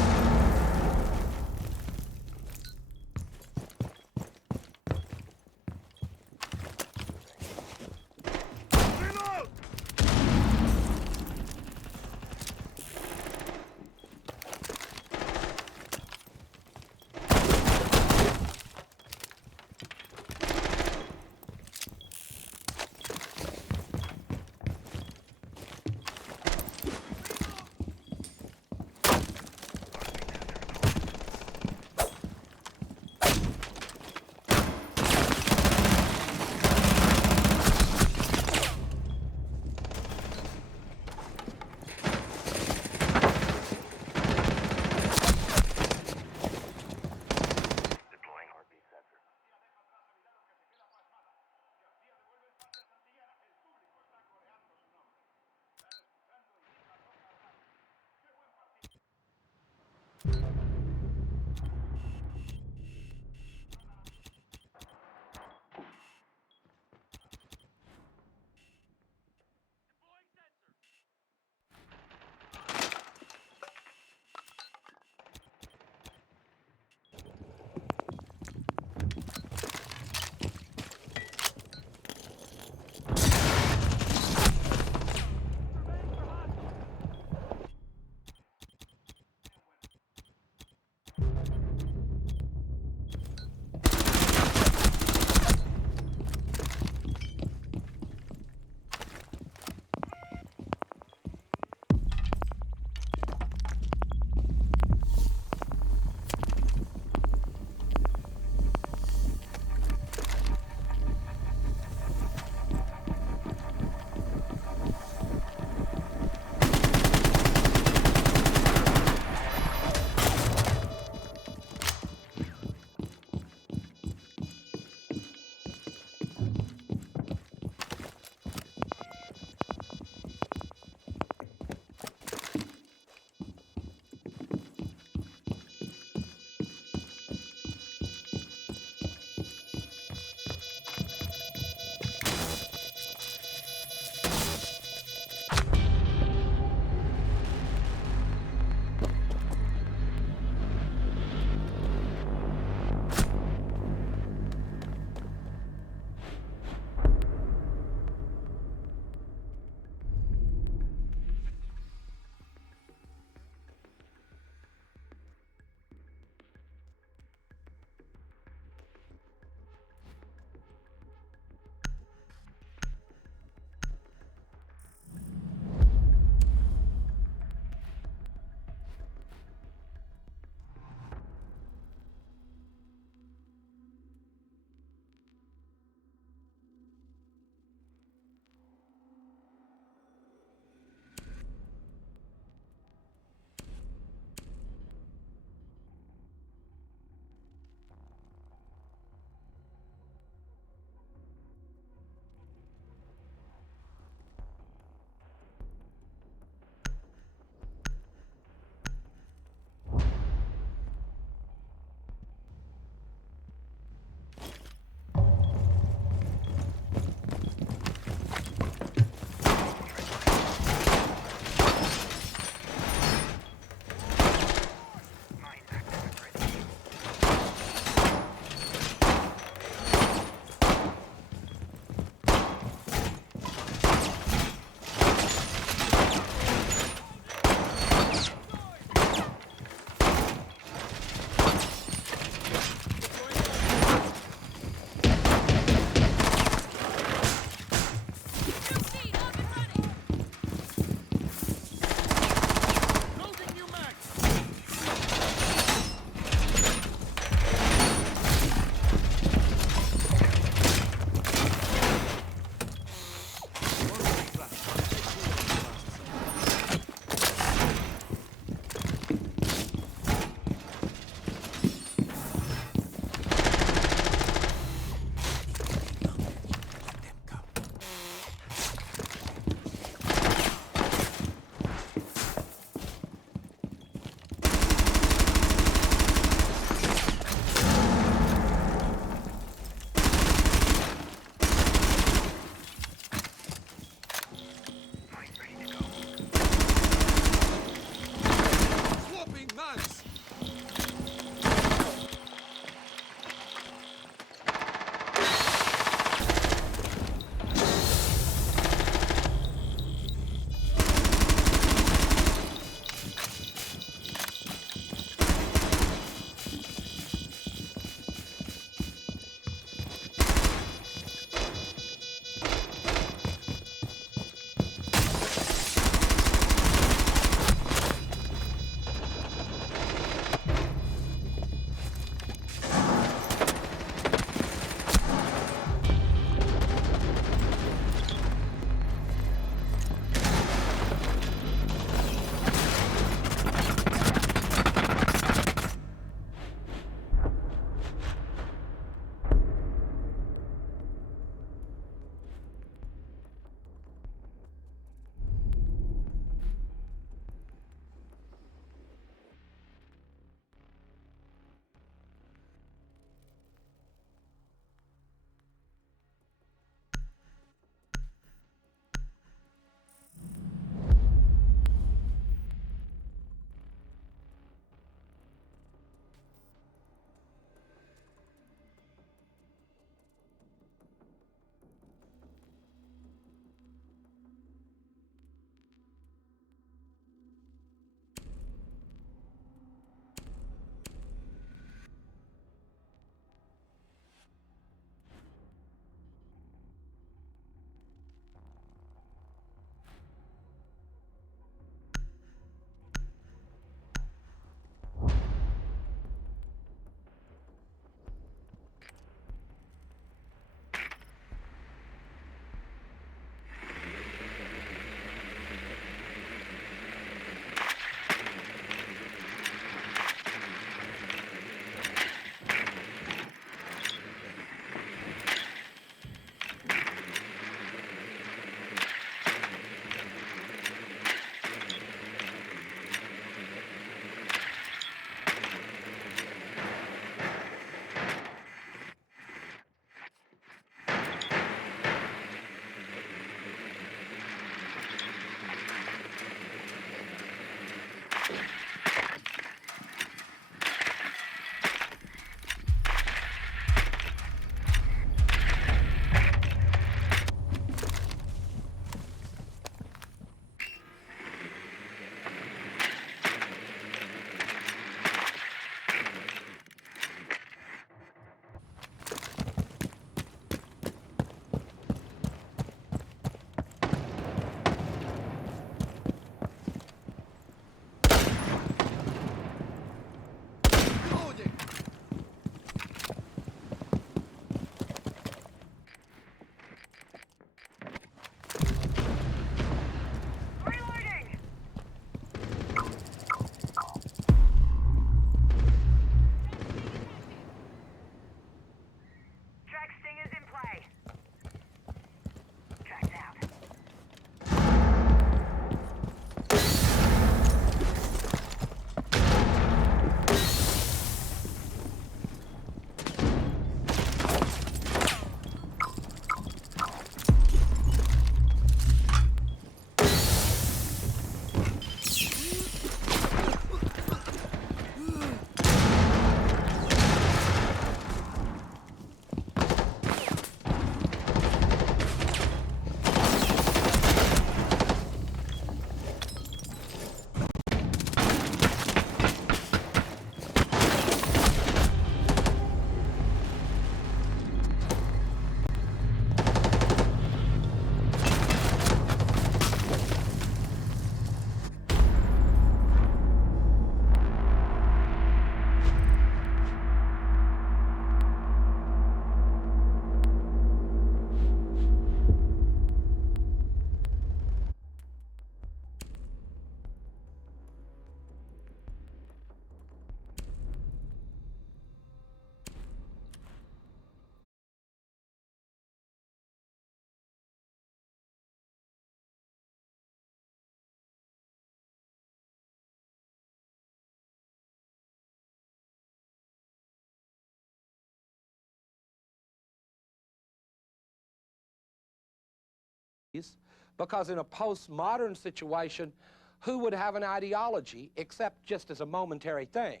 because in a postmodern situation, who would have an ideology except just as a momentary thing?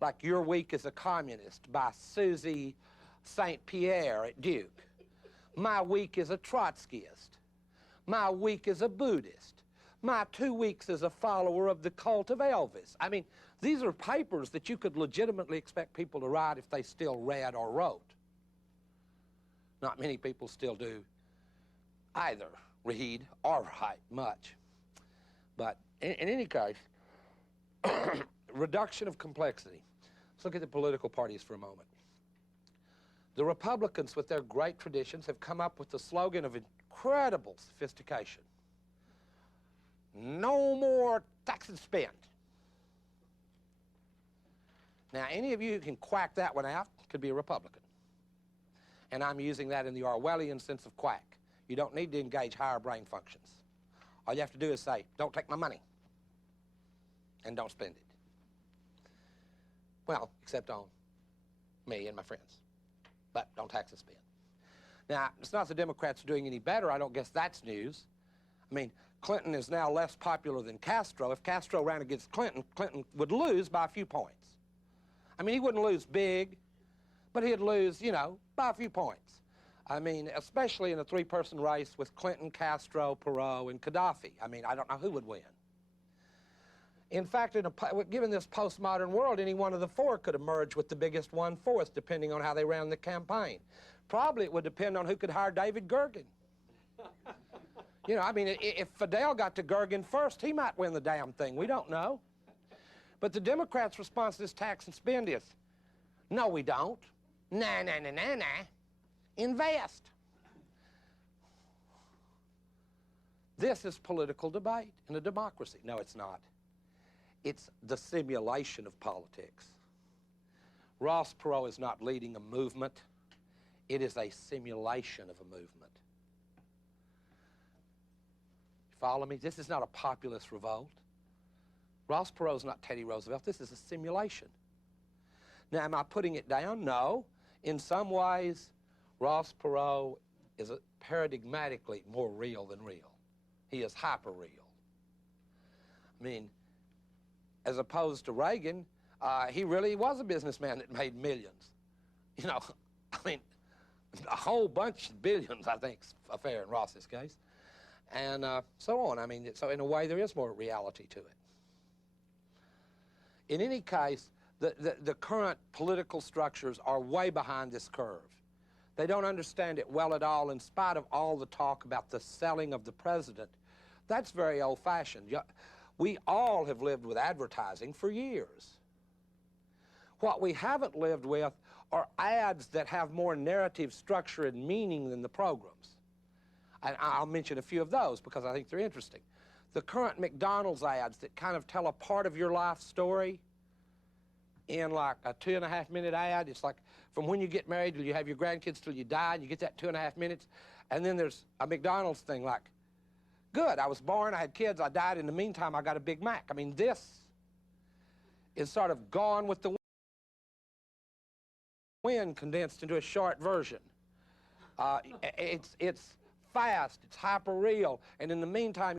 Like Your Week is a Communist by Susie St. Pierre at Duke. My week is a Trotskyist. My week is a Buddhist. My 2 weeks is a follower of the cult of Elvis. I mean, these are papers that you could legitimately expect people to write if they still read or wrote. Not many people still do either read or write much. But in any case, reduction of complexity. Let's look at the political parties for a moment. The Republicans, with their great traditions, have come up with the slogan of incredible sophistication. No more tax and spend. Now, any of you who can quack that one out could be a Republican. And I'm using that in the Orwellian sense of quack. You don't need to engage higher brain functions. All you have to do is say, don't take my money, and don't spend it. Well, except on me and my friends. But don't tax and spend. Now, it's not the Democrats are doing any better. I don't guess that's news. I mean, Clinton is now less popular than Castro. If Castro ran against Clinton, Clinton would lose by a few points. I mean, he wouldn't lose big, but he'd lose, you know, by a few points. I mean, especially in a three-person race with Clinton, Castro, Perot, and Gaddafi. I mean, I don't know who would win. In fact, given this postmodern world, any one of the four could emerge with the biggest 1/4, depending on how they ran the campaign. Probably it would depend on who could hire David Gergen. You know, I mean, if Fidel got to Gergen first, he might win the damn thing. We don't know. But the Democrats' response to this tax and spend is, no, we don't. Nah, nah, nah, nah, nah. Invest. This is political debate in a democracy. No, it's not. It's the simulation of politics. Ross Perot is not leading a movement. It is a simulation of a movement. You follow me? This is not a populist revolt. Ross Perot is not Teddy Roosevelt. This is a simulation. Now, am I putting it down? No. In some ways, Ross Perot is paradigmatically more real than real. He is hyper-real. I mean, as opposed to Reagan, he really was a businessman that made millions. You know, I mean, a whole bunch of billions, I think, is fair in Ross's case. And so on. I mean, so in a way, there is more reality to it. In any case, the current political structures are way behind this curve. They don't understand it well at all, in spite of all the talk about the selling of the president. That's very old-fashioned. We all have lived with advertising for years. What we haven't lived with are ads that have more narrative structure and meaning than the programs. And I'll mention a few of those because I think they're interesting. The current McDonald's ads that kind of tell a part of your life story in like a 2.5-minute ad. It's like from when you get married till you have your grandkids till you die, and you get that 2.5 minutes. And then there's a McDonald's thing like, good, I was born, I had kids, I died, in the meantime I got a Big Mac. I mean, this is sort of gone with the wind condensed into a short version. It's fast, it's hyper-real, and in the meantime